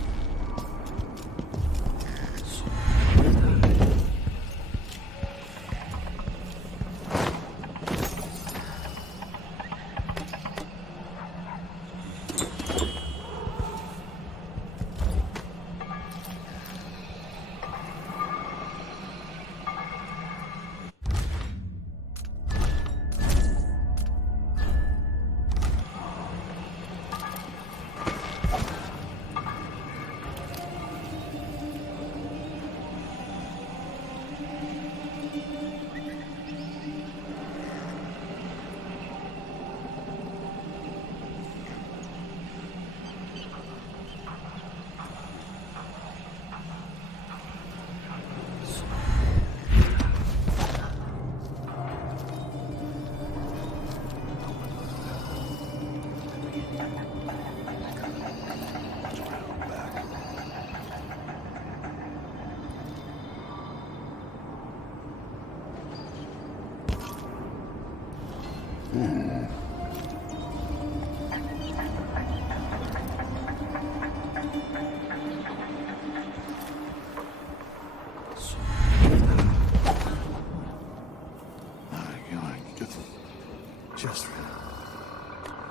Just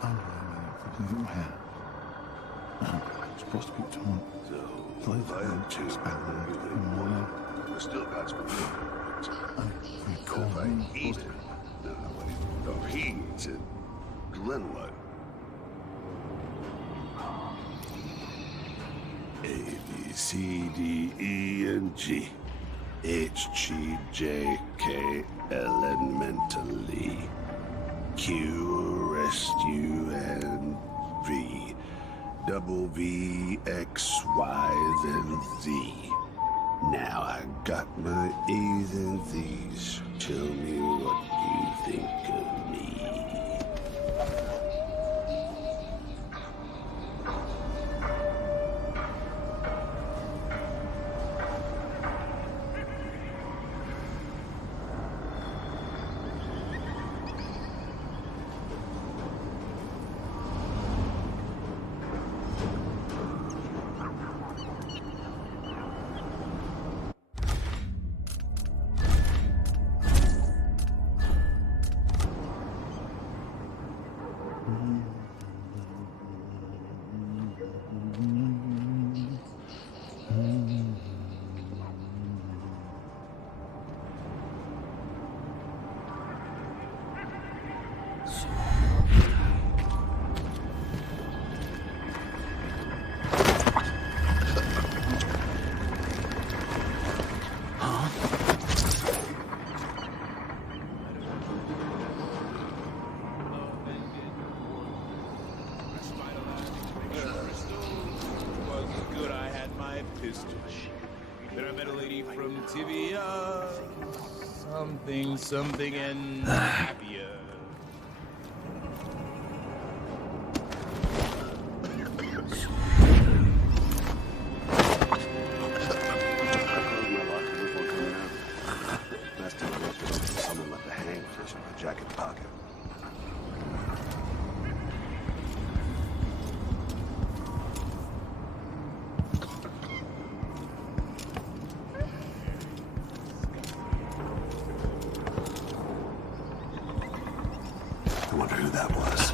I'm supposed to be torn. So, if I am too, we still got some If I eat it, or he eats it, then what? C, D, E, and G. H, G, J, K, L, and mentally. Q, rest, U, and V. Double V, X, Y, then Z. Now I got my E's and Z's. Tell me what you think of me. Something and happier. Last time I looked at it, someone left a hangfish in my jacket pocket. I wonder who that was.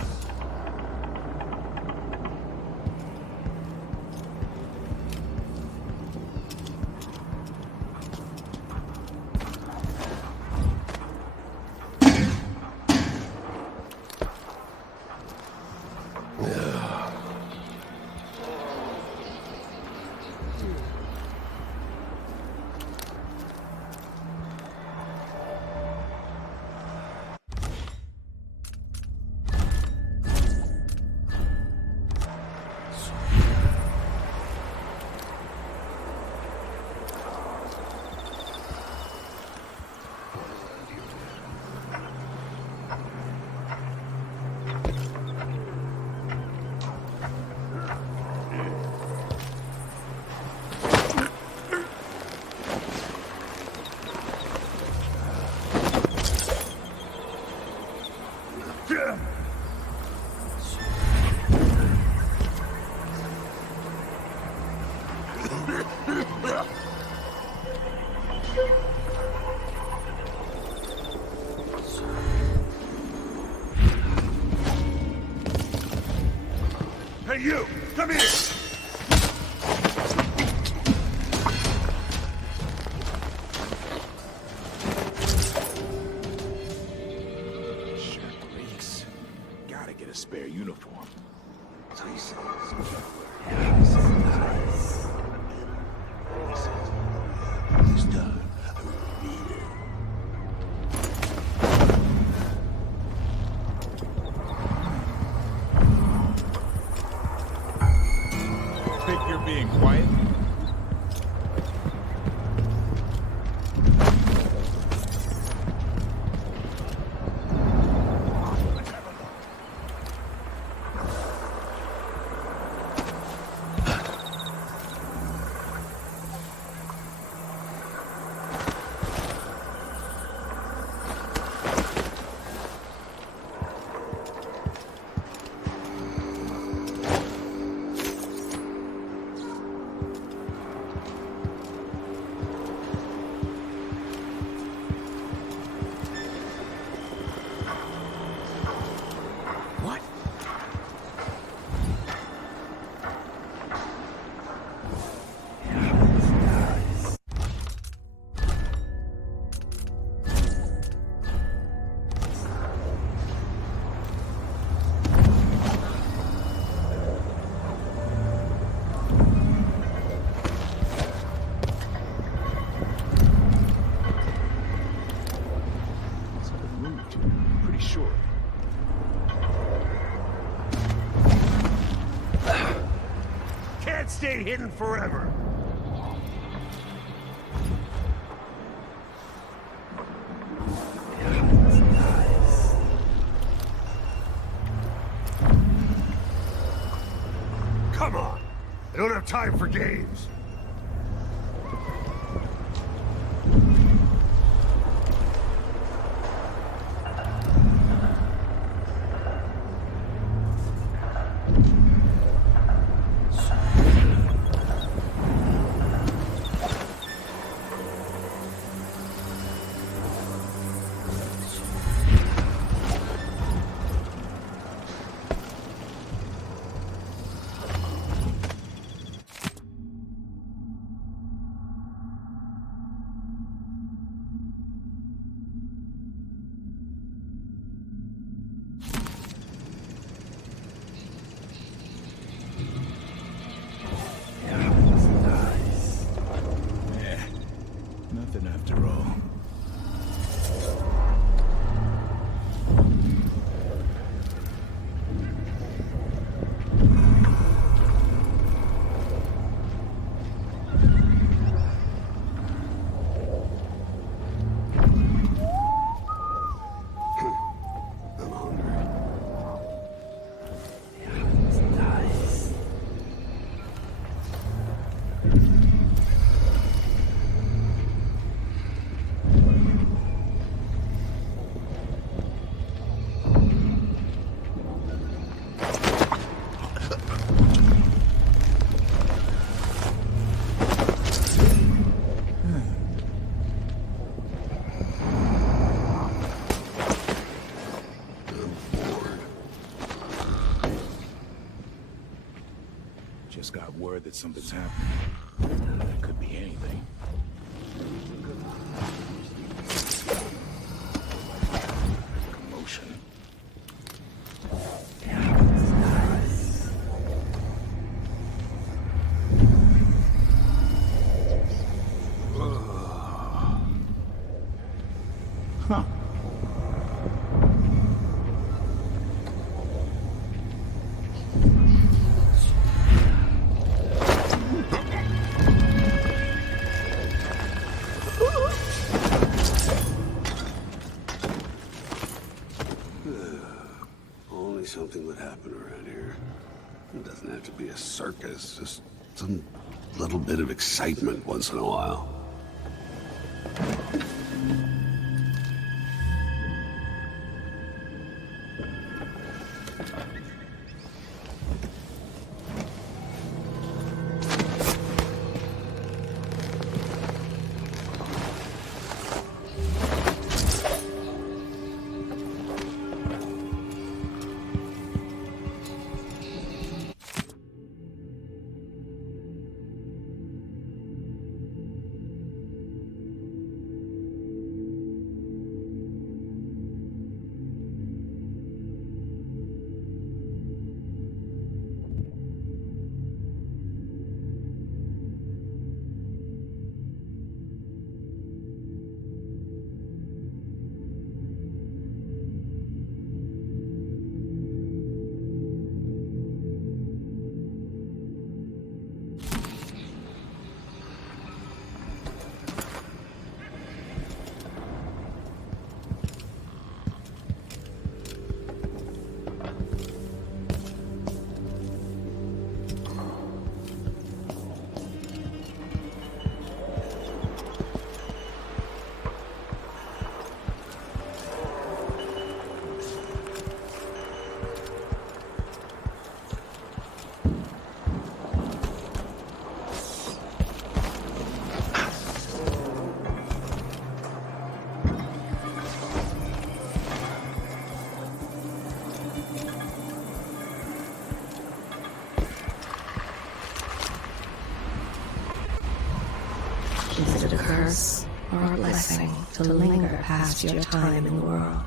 Hey, you! Come here! Shirt leaks. Gotta get a spare uniform. So he says. This time, I will need it. Think you're being quiet? stay hidden forever. Come on! I don't have time for games. Nothing after all. Just got word that something's happening. That could be anything. Commotion. Huh. Only something would happen around here. It doesn't have to be a circus, just some little bit of excitement once in a while. Is it a curse or a blessing to linger past your time in the world?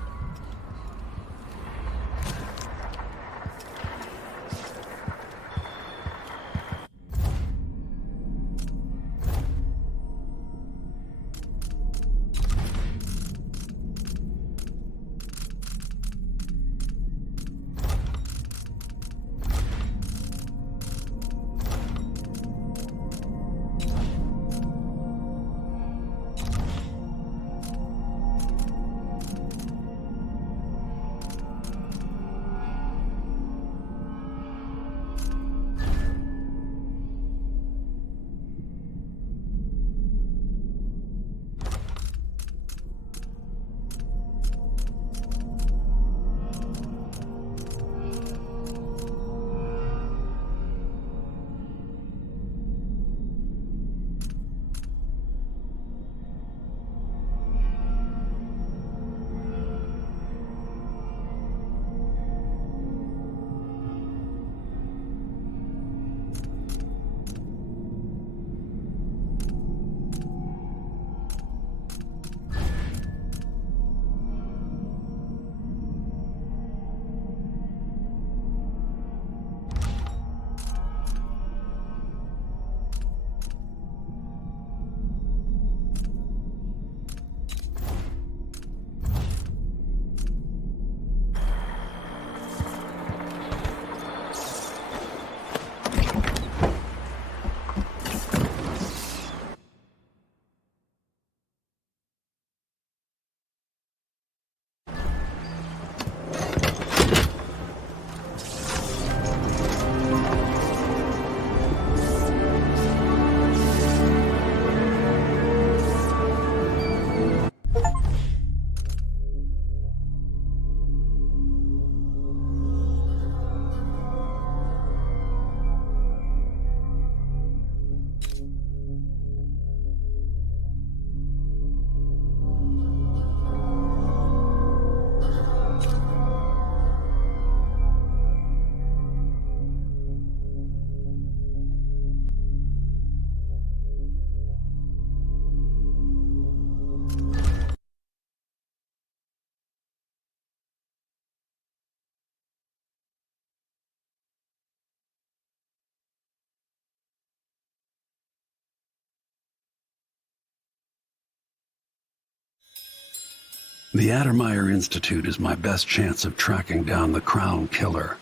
The Addermeyer Institute is my best chance of tracking down the Crown Killer.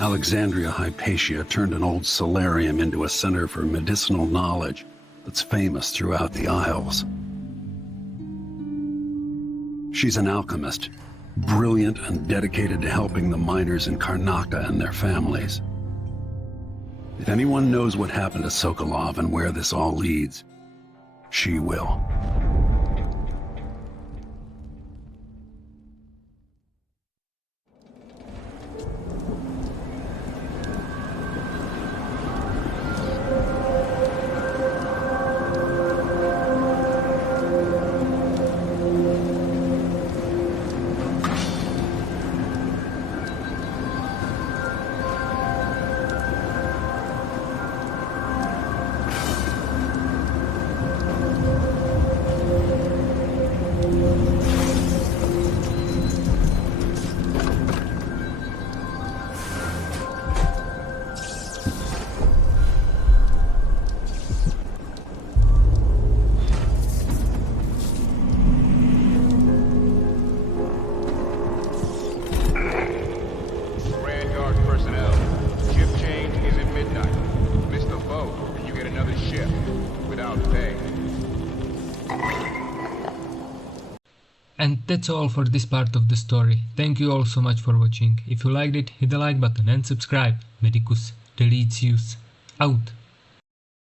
Alexandria Hypatia turned an old solarium into a center for medicinal knowledge that's famous throughout the Isles. She's an alchemist, brilliant and dedicated to helping the miners in Karnaca and their families. If anyone knows what happened to Sokolov and where this all leads, she will. And that's all for this part of the story. Thank you all so much for watching. If you liked it, hit the like button and subscribe. Medicus Delicious out.